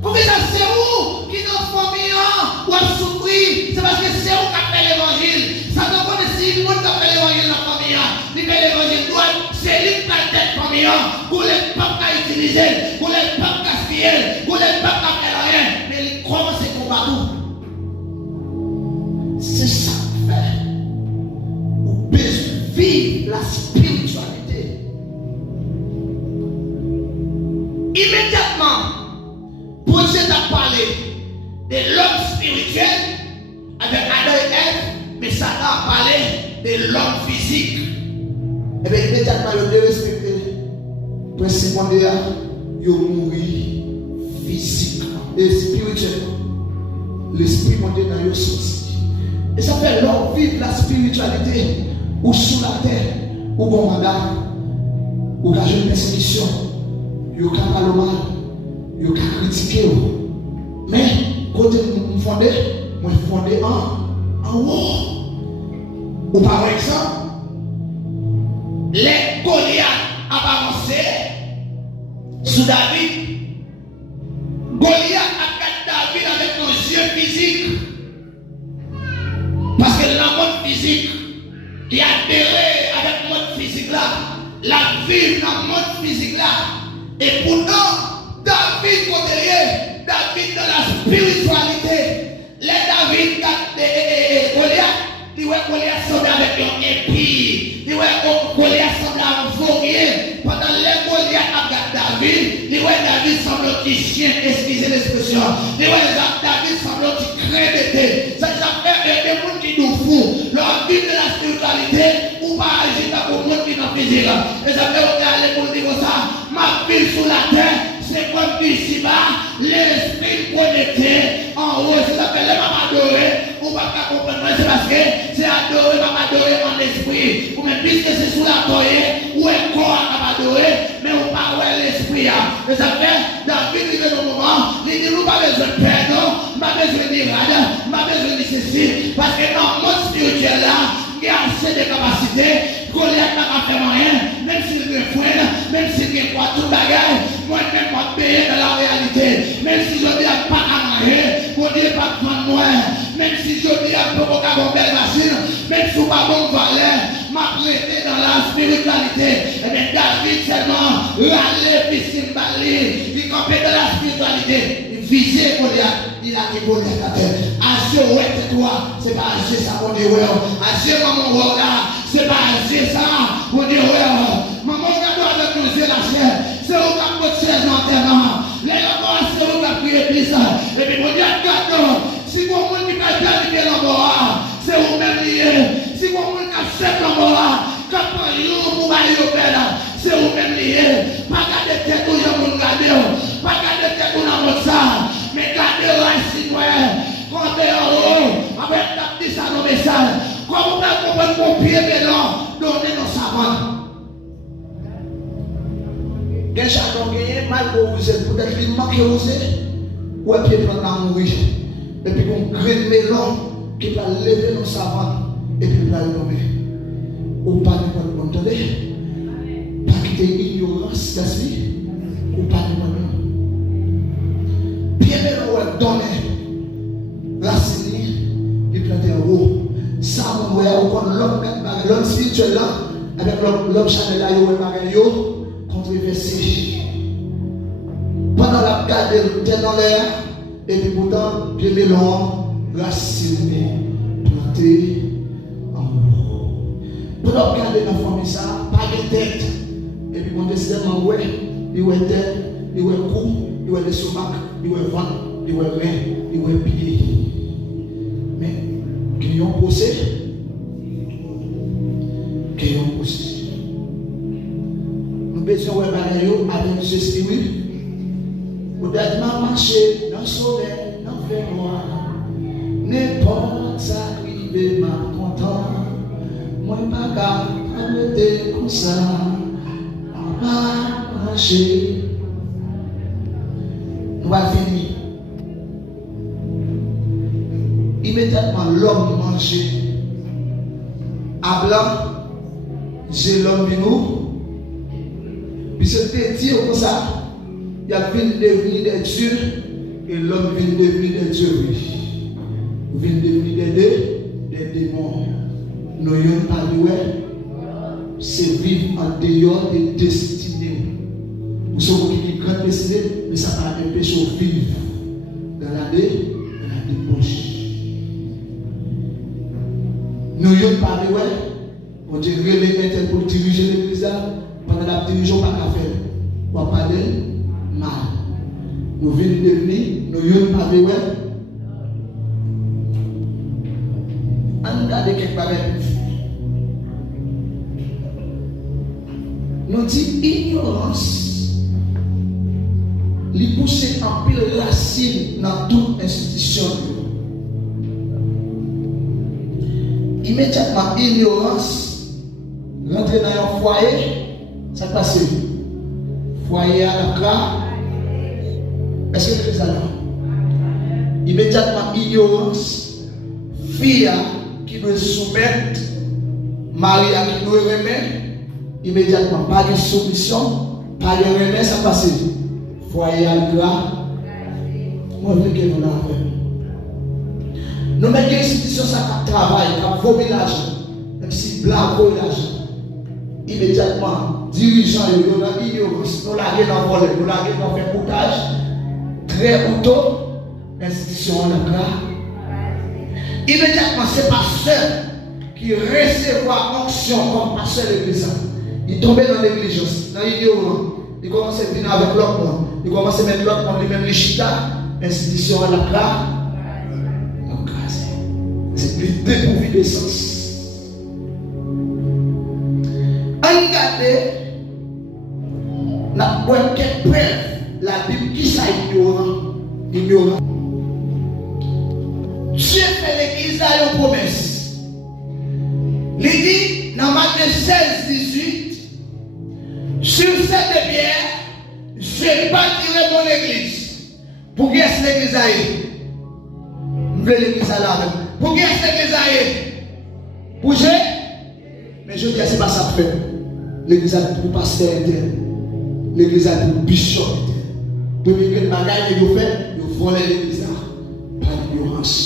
Pour que ça c'est où qui dans la famille ou a souffrir, c'est parce que c'est où qui fait l'évangile. Ça ne connaît si le monde qui fait l'évangile dans la famille, il fait l'évangile droit, c'est lui qui fait cette famille, pour les peuples à utiliser, pour les peuples à gaspiller, pour les peuples à faire rien, mais il commence à combattre. C'est ça qui fait. Vous besoin vivre la spiritualité. Immédiatement, pour Dieu t'a parlé de l'homme spirituel avec Adam et Ève, mais Satan a parlé de l'homme physique. Et bien immédiatement, il a respecté. Pour secondaire, il a mouru physiquement et spirituellement. L'esprit monté dans le sorti. Et ça fait l'homme vivre la spiritualité ou sous la terre, ou bon mandat, ou quand j'ai une persécution, il y a un mal, il y a un critiquer. Mais, quand je fondé en haut. Ou par exemple, les Goliath avancé sous David. Goliath a gagné David avec nos yeux physiques. Parce que la mode physique, il a adhéré avec le mode physique là. La vie dans le mode physique là. Et pourtant, David côté David dans la spiritualité. Les David Goliath, il voit Goliath semble avec un épée. Il voit Goliath semble avec un fourrier. Pendant les Goliath avec David, il voit David semble un petit chien, excusez l'expression. Il voit David semble un petit des gens qui nous font, leur vie de la spiritualité, ou pas agir comme le monde qui est en physique. Et ça fait qu'on est allé pour dire ça, ma vie sur la terre, c'est comme ici-bas, l'esprit connecté en haut, c'est ça fait les mamans adorées, ou pas comprendre, c'est parce que c'est adoré, maman adoré en esprit, ou même puisque c'est sous la toile, ou un corps à adorer, mais on parle de l'esprit. Et ça fait, David, il est dans le moment, il dit, nous pas besoin de paix, non, pas besoin d'irade, pas besoin de ceci, parce que dans le monde spirituel là, il y a assez de capacités, Goliath n'a pas fait rien, même s'il veut fouine, même s'il veut quoi, tout bagage, moi-même, moi, payer dans la réalité, même si je dis pas à manger, pour dire pas de moi, même si je dis à pas une belle machine, même si je pas bon valet, m'a prêté dans la spiritualité, et bien David seulement, râler, puis s'imballer, il campait dans la spiritualité, il visait Goliath, il a dit Goliath à terre, agir ouais toi, c'est pas agir ça pour dire ouais, agir maman regarde, c'est pas agir ça pour dire ouais, maman regarde avec nos yeux la chair, c'est au cap de chaise en terre, les gens c'est au cap de l'église, et puis mon Dieu regarde, si mon monde qui a perdu l'embarras, c'est au même lié, si mon monde qui a fait l'embarras, quand on va y c'est au même lié, pas garder tête où il y a mon garder, pas garder tête où dans votre salle, mais garder racine, comptez en haut, avec la petite ça dans mes salles, comme on peut comprendre mon pied maintenant, donner nos savants. Quel chacun gagne, malgré vous êtes peut-être qu'il manque vous êtes, ou est-ce qu'il prend la mourir, et puis qu'on crée le melon qui va lever nos savants, et puis va le nommer. Ou pas de quoi nous entendez? Pas quitter l'ignorance d'esprit, ou pas de quoi nous. Bien melon est donné, racine, il plante en haut. Ça, on voit l'homme spirituel là, avec l'homme chanel là, il y a controversé. Pendant la garde, tête dans l'air, et puis pourtant, bien melon, racine, planté en haut. Pendant la garde, la famille ça, pas de tête. Et puis, mon décidément, ouais, il y a tête, il y a cou, il y a des somacs, il y a ventre, il y a rein, il y a pied. Mais, qui ont posé, nous besoin de voir avec ce spirit. Peut-être marcher dans le soleil, dans le fait noir. N'importe ça qui m'a content. Moi, pas capable de comme ça. On va marcher. Nous allons finir. Immédiatement, l'homme mangeait. À blanc, j'ai l'homme venu. Puis c'était dit comme ça. Il y a venu devenir des dieux. Et l'homme vient devenir des dieux. Vient devenir des démons. Nous n'avons pas dit, c'est vivre en dehors des destinées. Nous sommes qui grand destinée, mais ça va empêcher de vivre dans la débauche. Nous n'avons pas dit, on dit que les méthodes pour diriger l'église, pendant la dirigeon, pas qu'à faire. On va parler mal. Nous venons devenir, nous n'avons pas dit, on a des quelque chose. Nous disons ignorance. Les pousser en pile racine dans toute institution. Immédiatement, ignorance, rentrer dans un foyer, ça passe. Foyer à la classe. Est-ce que c'est ça là? Immédiatement, ignorance, fille qui doit soumettre, mari qui doit remettre, immédiatement, pas de soumission, pas de remettre, ça passe. Foyer à la classe. Moi, je veux que nous l'avons. Nous mettons des institutions qui travaillent, qui vomit l'argent, même si blanc vomit l'argent. Immédiatement, dirigeants, nous l'avons ignorance, nous l'avons dans le volet, nous l'avons dans le boutage, très auto, l'institution en la. Immédiatement, c'est pasteur qui recevoir onction comme pasteur de l'église. Il tombait dans l'égligence, dans l'ignorance. Il commence à venir avec l'autre monde. Il commence à mettre l'autre monde, lui-même les chita, l'institution en la. C'est Saint-Esprit dépourvu de sens. Regardez, la bonne preuve, la Bible qui ça ignorant. Dieu fait l'église à une promesse. Il dit dans Matthieu 16-18, sur cette pierre, je bâtirai mon église. Pour qui est-ce l'église à vous voulez l'église à la même. Pour qui est-ce l'église à pour Dieu. Mais je dis, c'est pas ça que fait. L'église a pour pasteur interne. L'église a pour bishop interne. Pour que les bagages que vous faites, vous volez l'église par l'ignorance.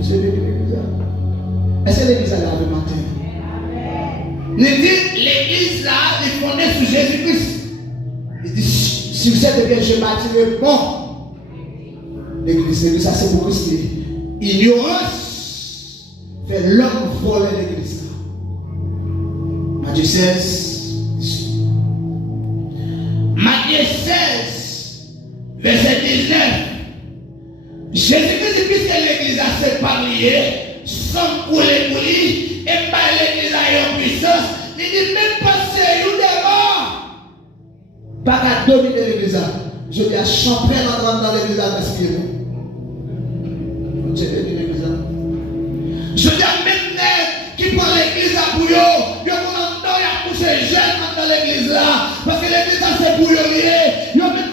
Est-ce que l'église a? Est-ce que l'église a lavé matin? Il dit, l'église là, est fondée sur Jésus-Christ. Il dit, si vous êtes bien, je bâtirai bon. L'église, ça c'est pour Christ. Ignorance fait l'homme voler l'église. Matthieu 16. Matthieu 16, verset 19. Jésus-Christ dit, puisque l'église a séparé, sans couler pour lui, et pas l'église a une puissance, il dit même pas c'est une d'abord. Pas qu'à dominer l'église. Je dis à champion dans l'église à respirer. Je dis à même qui prend l'église à bouillon, il y a couché jeune dans l'église là, parce que l'église là c'est bouillonnier, il y a même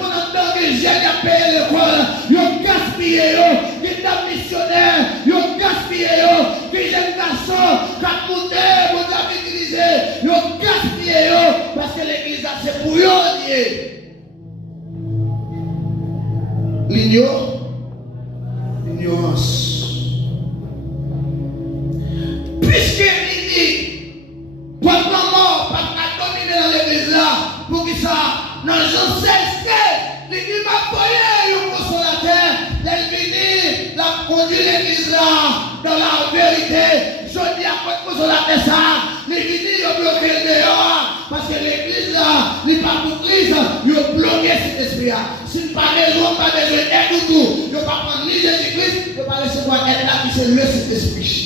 qui jeune à payer l'école, il y a gaspillé, il y a missionnaire, il y a gaspillé, il y a jeune garçon, qui a monté, vous avez utilisé, il y a gaspillé, parce que l'église là c'est bouillonnier. L'ignorance. Puisque il dit, pour le moment, pas dominer dans l'église là, pour qui ça, dans Jean 16, il dit, m'a foyer, un consolateur, l'ennemi, l'a conduit l'église là, dans la vérité. Je dis à quoi consolateur ça, il dit, il a bloqué le dehors, parce que l'église là, il n'est pas pour l'église, il a bloqué cet esprit là. S'il pas besoin, pas besoin d'aide du tout, il ne va pas prendre ni Jésus-Christ, il ne va pas recevoir aide là, puis c'est le Saint-Esprit.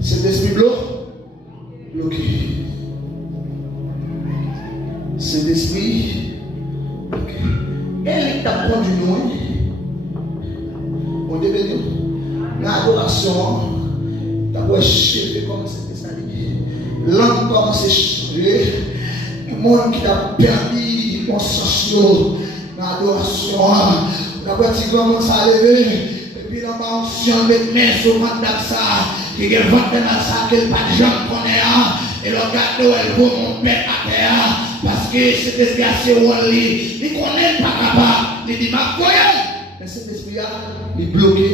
Cet esprit bloqué. Cet esprit bloqué. Et il t'a pris du loin. On devait dire, l'adoration, t'as beau chier comme c'était ça. L'homme commence à changer. Le monde qui t'a perdu, mon sens, l'adoration, la voiture commence à lever. Et puis là, on s'en met main sur le ventre ça. Qui est ventre dans ça, qu'il pas de gens connaît. Et le gars, elle vaut mon père à terre. Parce que cet esprit a ses Wally. Il connaît pas capable. Il dit, ma voyelle. Mais cet esprit-là, il est bloqué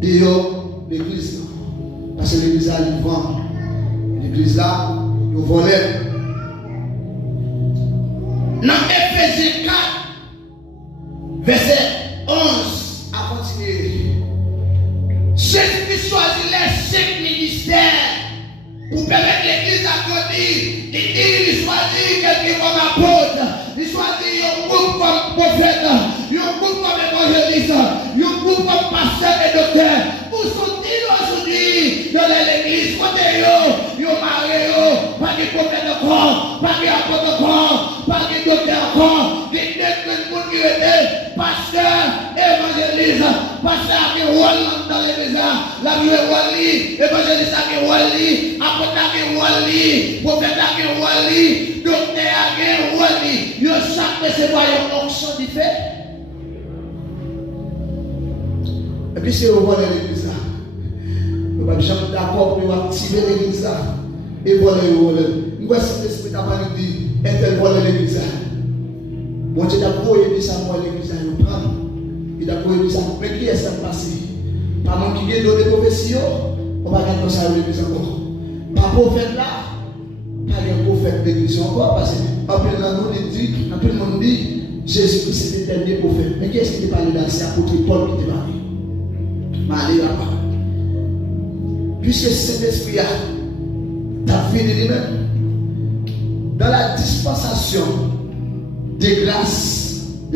dehors l'église. Parce que l'église là, il vend. L'église là, il volait. Dans Éphésiens 4, verset 11, à continuer. Jésus-Christ choisit les 5 ministères pour permettre l'église à grandir. Il choisit quelqu'un comme apôtre, il choisit un groupe comme prophète, un groupe comme évangéliste, un groupe comme pasteur et docteur. Où sont-ils aujourd'hui dans l'église? Côté yo marié, pas de prophète encore, pas de apôtre encore, pas de docteur encore, des monde qui étaient pasteur, évangéliste, pasteur qui est dans l'église, la vie est Wally, évangéliste qui est Wally, apôtre qui est Wally, prophète qui est Wally, docteur qui est Wally. Yo chaque recevoir une onction différente. Et puis si vous voyez l'église là, vous n'êtes jamais d'accord pour activer l'église là. Et voilà, nous voyons cet esprit à parler de tel voler l'église là. Bon Dieu t'a prohibé ça moi l'église là, nous prendre. Il a prohibé ça. Mais qui est ça passé? Pas mon qui vient donner prophétie, on va gagner ça l'église encore. Pas prophète là, pas un prophète d'église encore parce que après là nous dit, après le monde dit Jésus c'était le dernier prophète. Mais qui est-ce qui t'a parlé là? C'est l'apôtre Paul qui t'a parlé. Allez là-bas. Puisque cet esprit-là t'a fait de lui-même, dans la dispensation de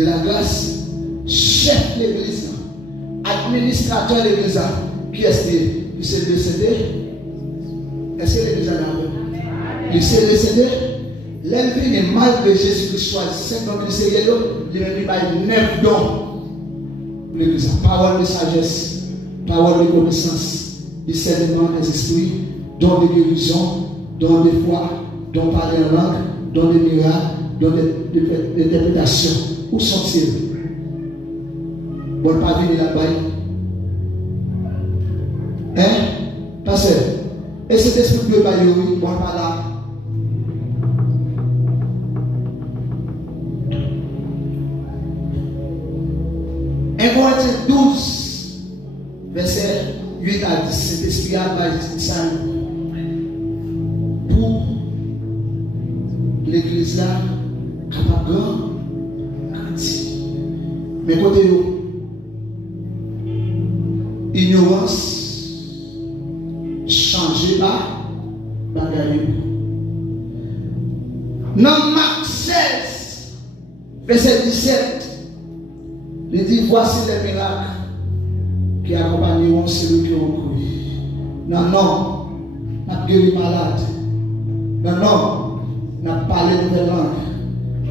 la grâce, chef de l'église, administrateur de l'église, qui est-ce qui est? Il s'est décédé. Est-ce que l'église a d'abord? Il s'est décédé. L'envie est mal que Jésus-Christ choisit 5 dons ministériels, il a mis 9 dons. L'église a parole de sagesse, parole de connaissance, discernement des esprits, dons de guérison, dons de foi, dons de parler en langue, dons de miracles, dons d'interprétation. Où sont-ils? Bon, pas venir là-bas. Hein? Pasteur. Et cet esprit de Bayoui, bon, pas là. Un Corinthiens 12, verset 8 à 10, cet esprit a ça pour l'église là, capable de grandir. Mais côté ignorance, changer pas, bagaille. Dans Marc 16, verset 17, il dit voici les miracles qui accompagneront celui qui ont cru. Non, non, n'a guéri malade. Non, non, n'a parlé de nouvelles langues.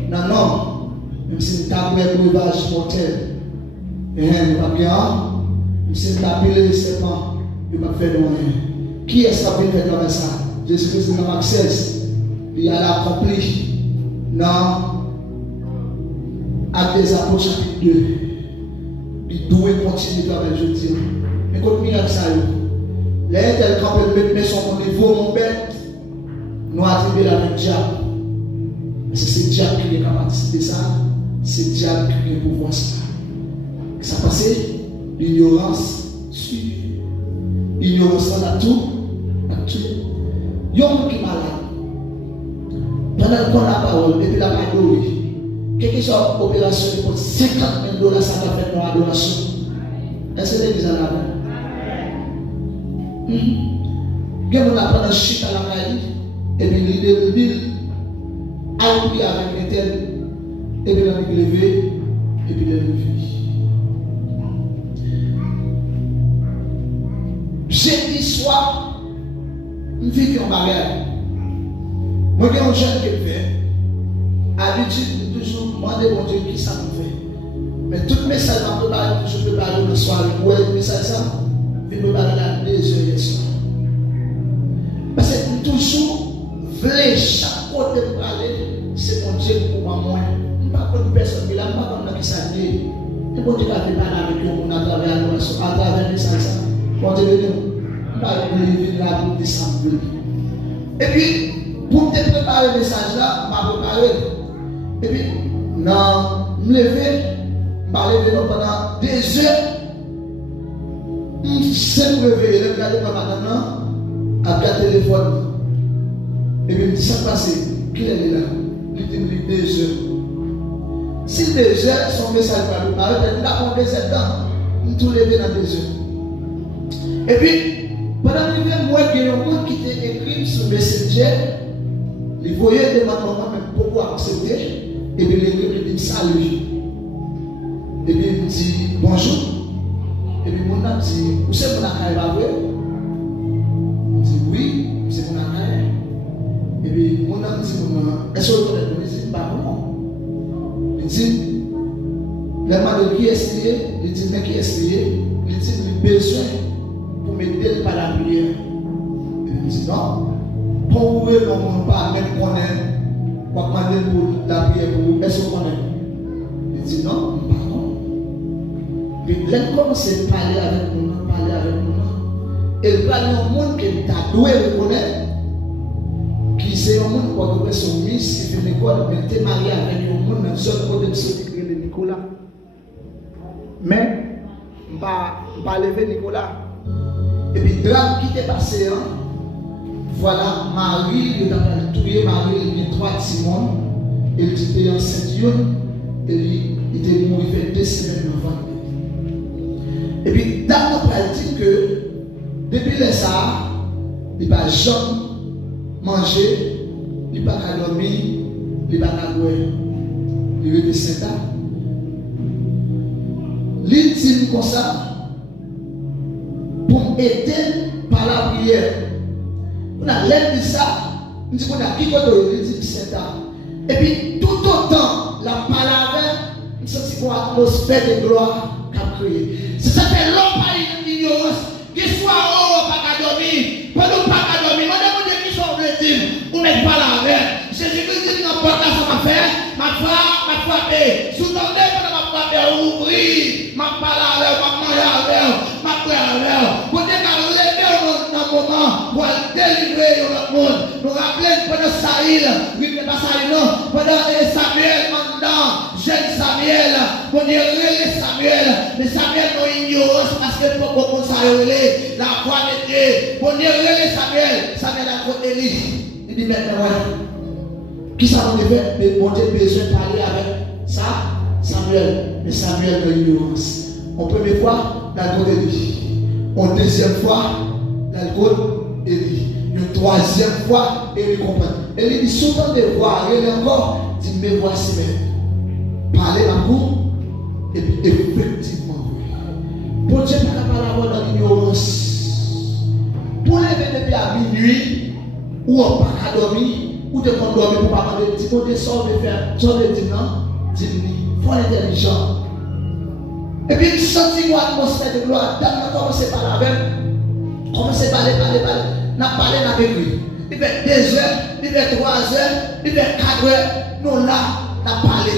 Non, non, même si nous avons un breuvage mortel. Et nous pas bien. Si nous avons appelé les serpents, il ne va pas faire de rien. Qui est-ce qui a fait comme ça? Jésus-Christ dans Marc 16, il a accompli dans Actes des Apôtres chapitre 2. Il doit continuer de travailler, je dis. Mais quand il y a ça, les tel quand peut mettre son niveau, mon bête, nous attribuer avec le diable. Parce que c'est le diable qui est capable de décider ça, c'est le diable qui a le pouvoir ça. Ça passe, l'ignorance suit. L'ignorance dans tout. Il y a un qui est malade. Pendant qu'on a la parole, et puis la parole, quelque chose d'opération de 50 000 $, ça va faire dans l'adoration. Est-ce que l'église a la parole? Il y a un apprend un chute à la maille, et puis l'idée de appuyer avec un tel, et puis l'on lever, et puis l'on lever. Jeudi soir, je vis en bagarre. Moi, j'ai un jeune qui le fait. Habitude de toujours demander mon Dieu qui ça nous fait. Mais tout le message que je peux parler le soir, le message ça, je peux parler là 2 heures hier soir. Parce que toujours, voulez chaque côté de parler, c'est mon Dieu pour moi. Je ne sais pas une personne qui l'a pas comme qui ça dit. Et mon Dieu va parler avec nous à travers l'adoration, à travers le message ça. Mon Dieu, nous allons venir là pour descendre. Et puis, pour te préparer le message là, je vais préparer. Et puis, non, je me lever, je vais lever pendant 2 heures. Je sais me réveiller, je vais aller par madame avec le téléphone. Et puis, je me dis, ça passe, qui est là? Il dit 2 heures. Si 2 heures, son message va préparer, je vais avoir 2 heures dedans. Je vais tout lever dans 2 heures. Et puis, pendant que moi, il y a un monde qui t'a écrit sur Messenger, il voyait de ma maman, mais pourquoi accepter? Et puis il dit salut. Et puis il dit bonjour. Et puis mon âme dit, vous savez mon accueil va vrai? Il dit oui, c'est mon accueil. Et puis mon âme dit, est-ce que vous connaissez? Il dit pas non. Il dit, les madame qui est lié, il dit mais qui est lié? Il dit, il a besoin pour m'aider par la prière. Il dit non. Pour vous, on ne peut pas même connaître. Pour demander pour la prière pour vous, est-ce que vous connaissez? Il dit non, pardon. Puis il commence à parler avec nous, Et il parle d'un monde qui est doué de connaître, qui c'est un monde qui a son miss, qui fait l'école, mais qui est marié avec un monde, même seul côté de ce qui est Nicolas. Mais, je ne vais pas lever Nicolas. Et puis, le drame qui est passé, voilà, Marie, il a tué Marie, il y a 3 Simon, il était enceinte, et il était mort, il fait 2 semaines avant. Et puis, dans notre pratique, que depuis les ça, il ne va jamais manger, il ne va pas dormir, il ne va pas boire. Il était saint. L'intime comme ça, pour aider par la prière. On a l'air de ça, on dit qu'on a qui dit c'est ça. Et puis tout autant la parole, on sent une atmosphère de gloire qu'a créé. C'est ça que l'homme pas ignorance, qu'il soit haut, pas qu'à dormir, pas qu'à dormir, madame Dieu qui sont blessés, on met pas la veille. Jésus-Christ dit n'importe quoi ça m'a fait, ma frappe, sous-tendez pendant ma frappe, ouvrir, ma parole, ma manger avec, ma prière avec, pour te lever dans un moment, pour délivrer notre monde. Nous rappelons pendant Saïl, oui, mais pas Saïl, non, pendant Samuel, mandant, jeune Samuel, pour dire relais Samuel, mais Samuel nous ignore parce que pour qu'on s'aille la voix de Dieu, pour dire relais Samuel a côté Élie. Il dit maintenant, qui ça vous fait? Mais mon Dieu besoin de parler avec ça, Samuel, mais Samuel de l'ignorance. On peut me voir dans le côté Élie. Une deuxième fois, dans le côté Élie. Une troisième fois, Élie comprend. Élie dit souvent de voir, il encore dit, mais voici même. Parler à vous, et puis effectivement, pour Dieu, pas parler dans l'ignorance. Pour lever depuis à minuit, ou on pas qu'à dormir, ou de qu'on dormir pour pas parler, si on descend de faire, tu vas dire non, dis-lui, il faut être intelligent. Et puis, sentir une atmosphère de gloire, d'abord, commencer par la même, commencer par parler, n'a parlé, n'a vécu. Il fait 2 heures, il fait 3 heures, il fait 4 heures, nous là, n'a parlé.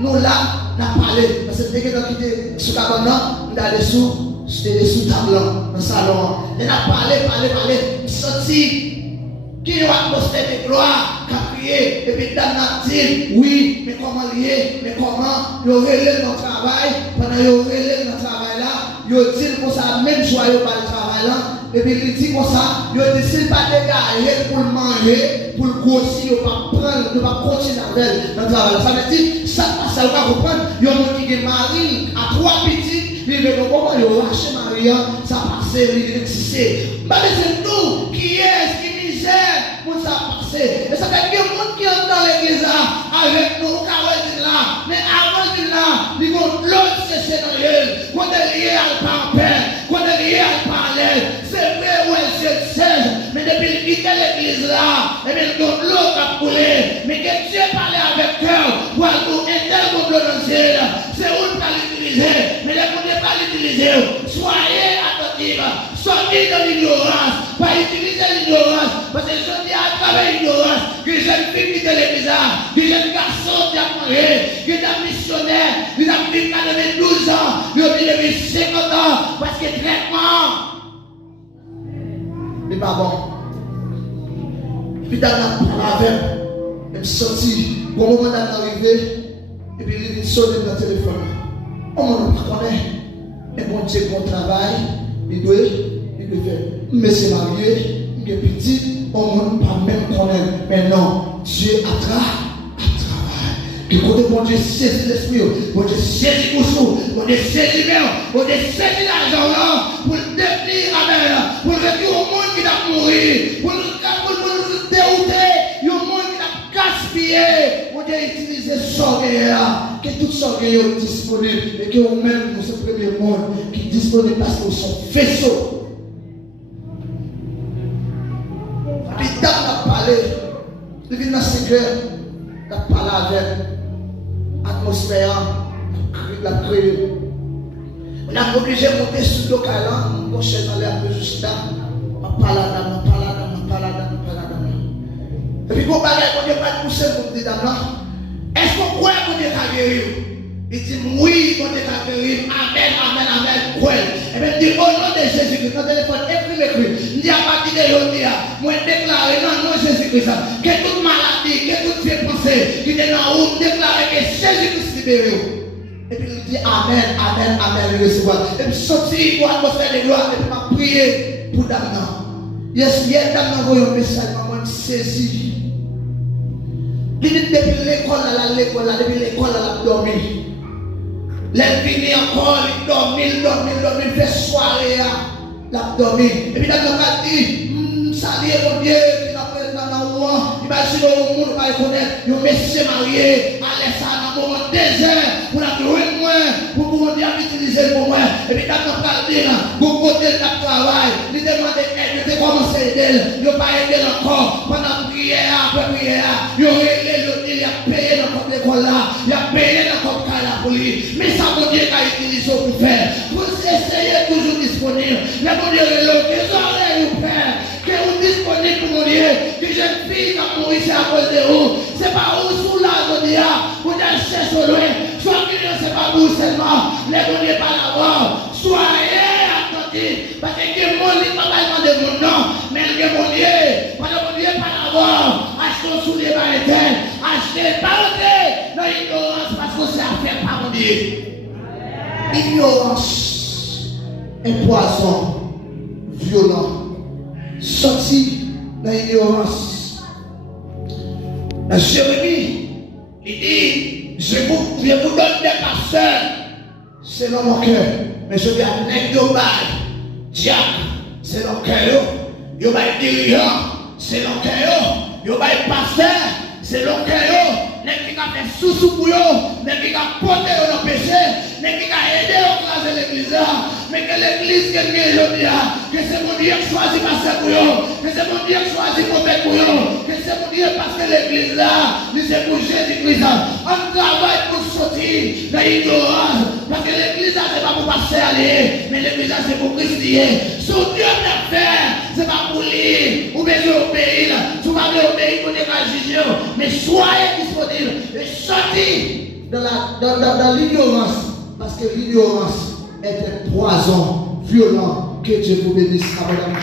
Nous là, n'a parlé. Parce que dès que nous quittons sous la bande, nous allons sous table, dans le salon. Et n'a parlé, sentir qu'il y a une atmosphère de gloire, qu'a prié, et puis Dan a dit, oui, mais comment lier, mais comment, il y aurait notre travail, pendant qu'il y aurait notre travail là, il y a dit pour ça, même joyeux par le travail là, et puis il dit comme ça, il a dit s'il pas dégager pour le manger, pour le grossir, il ne va pas prendre, il ne va pas continuer avec le travail. Ça veut dire, ça va comprendre, il y a un qui est marié à 3 petits, il veut comment il a lâché Marie, ça passe, il est tissé. Mais c'est nous qui est, pour ça passer. Et ça fait que le monde qui est dans l'église avec nous, là, mais avant de là, ils vont l'autre chercher dans l'œil. Quand elle est à paix, quand elle est à parler, c'est vrai où elle se sait. Mais depuis qu'il quitte l'église là, et bien l'autre a coulé. Mais que Dieu parle avec cœur, pour nous aider comme le ciel. C'est où il va l'utiliser. Mais les gens ne pas l'utiliser. Soyez attentifs. Sortez de l'ignorance. Pas utiliser l'ignorance. Parce que je dis à travers l'ignorance que les jeunes filles qui étaient les bizarres, que les jeunes garçons qui ont mangé, que les missionnaires, qui ont vécu à 12 ans, qui ont vécu 50 ans, parce que traitement n'est pas bon. Puis dans la parole, elle me sortit, au moment d'arriver, et puis il sonne dans le téléphone. On ne connaît, et mon Dieu, mon travail, il doit faire. Mais c'est marié, il est petit, on ne peut pas même connaître. Mais non, Dieu a travail. Que côté mon Dieu saisit l'esprit, mon Dieu saisit le bouchon, mon Dieu saisit le mon Dieu saisit l'argent là, pour le devenir amen, pour le retour au monde qui a mouru, pour le dérouter, il y a un monde qui a gaspillé. Mon Dieu utilise sorgueil, que tout sorgueil est disponible, et que vous-même, vous êtes le premier monde qui est disponible parce que vous êtes vaisseau. Puis dans la parler, il vient dans ce cœur, il a parlé avec l'atmosphère, la créé. On a obligé de monter sur le calan, on cherche dans l'air de juste là, on parle là. Et puis, quand on parle, on ne peut pas pousser pour dire là, est-ce qu'on croit qu'on est à guérir? Il dit oui, on est à guérir. Amen. Croyez. Et bien, il dit au nom de Jésus-Christ, notre téléphone, écrit. Il dit à partir de aujourd'hui, moi déclare non, Jésus-Christ, que toute maladie, que toute fait penser, qui est dans où déclarer que Jésus-Christ libère. Et puis il dit Amen, recevoir. Et puis sortir pour l'atmosphère de gloire, et puis m'a prié pour Damnan. Yes, Damnan voyons un message, maman saisi. Depuis l'école, depuis l'école, elle a dormi. Elle finit encore, il dormi, il fait soirée, il a dormi. Et puis Damnan a dit, salut mon Dieu, il a pris dans la roi, imagine au monde va connaître, il monsieur marié, allez ça dans le moment désert, pour la trouver moins, pour vous dire utiliser pour moi. Et puis quand on parle bien, vous côté de travail, il demande aide, vous commencez à aider, vous ne pas aider encore. Pendant prière après prière, vous réglez le deal, il a payé dans votre école là, il a payé dans votre cas là pour lui. Mais ça veut dire qu'il utilise pour faire. Vous essayez toujours disponible. Mais mon Dieu, les oreilles vous père, que vous disponible pour mon Dieu, que jeune fille qui a mouru c'est à cause de vous. C'est pas où sous la zone, vous allez chercher loin. Soit que c'est pas vous seulement, les bon Dieu pas là-bas. Soyez attentifs, parce que les gens ne pas demander mon nom, mais les mon Dieu, parce que mon Dieu pas là-bas. Achetons sous les barrières, achetez, parlez dans l'ignorance, parce que c'est affaire par mon Dieu. Ignorance, un poison violent, sorti dans l'ignorance. Dans Jérémie, il dit, je vous donne des pasteurs selon mon cœur, mais je vais amener au bail, diable, selon cœur, yo bail dirigeant, selon cœur, yo bail pasteur, selon cœur. Les qui ont fait sous pour eux, les qui ont porté au péché, les qui ont aidé à écraser l'église, mais que l'église qui est aujourd'hui, que c'est mon Dieu qui choisit passer pour eux, que c'est mon Dieu qui choisit prophète pour eux, que c'est mon Dieu parce que l'église là, c'est pour Jésus-Christ. On travaille pour sortir de l'ignorance, parce que l'église là, c'est pas pour passer à aller, mais l'église là, c'est pour Christ. Son Dieu n'a fait, c'est pas pour lui, ou bien obéir, si vous voulez obéir, vous devez juger, mais soyez disponibles. Et sortir dans l'ignorance, parce que l'ignorance est un poison violent. Que Dieu vous bénisse abondamment.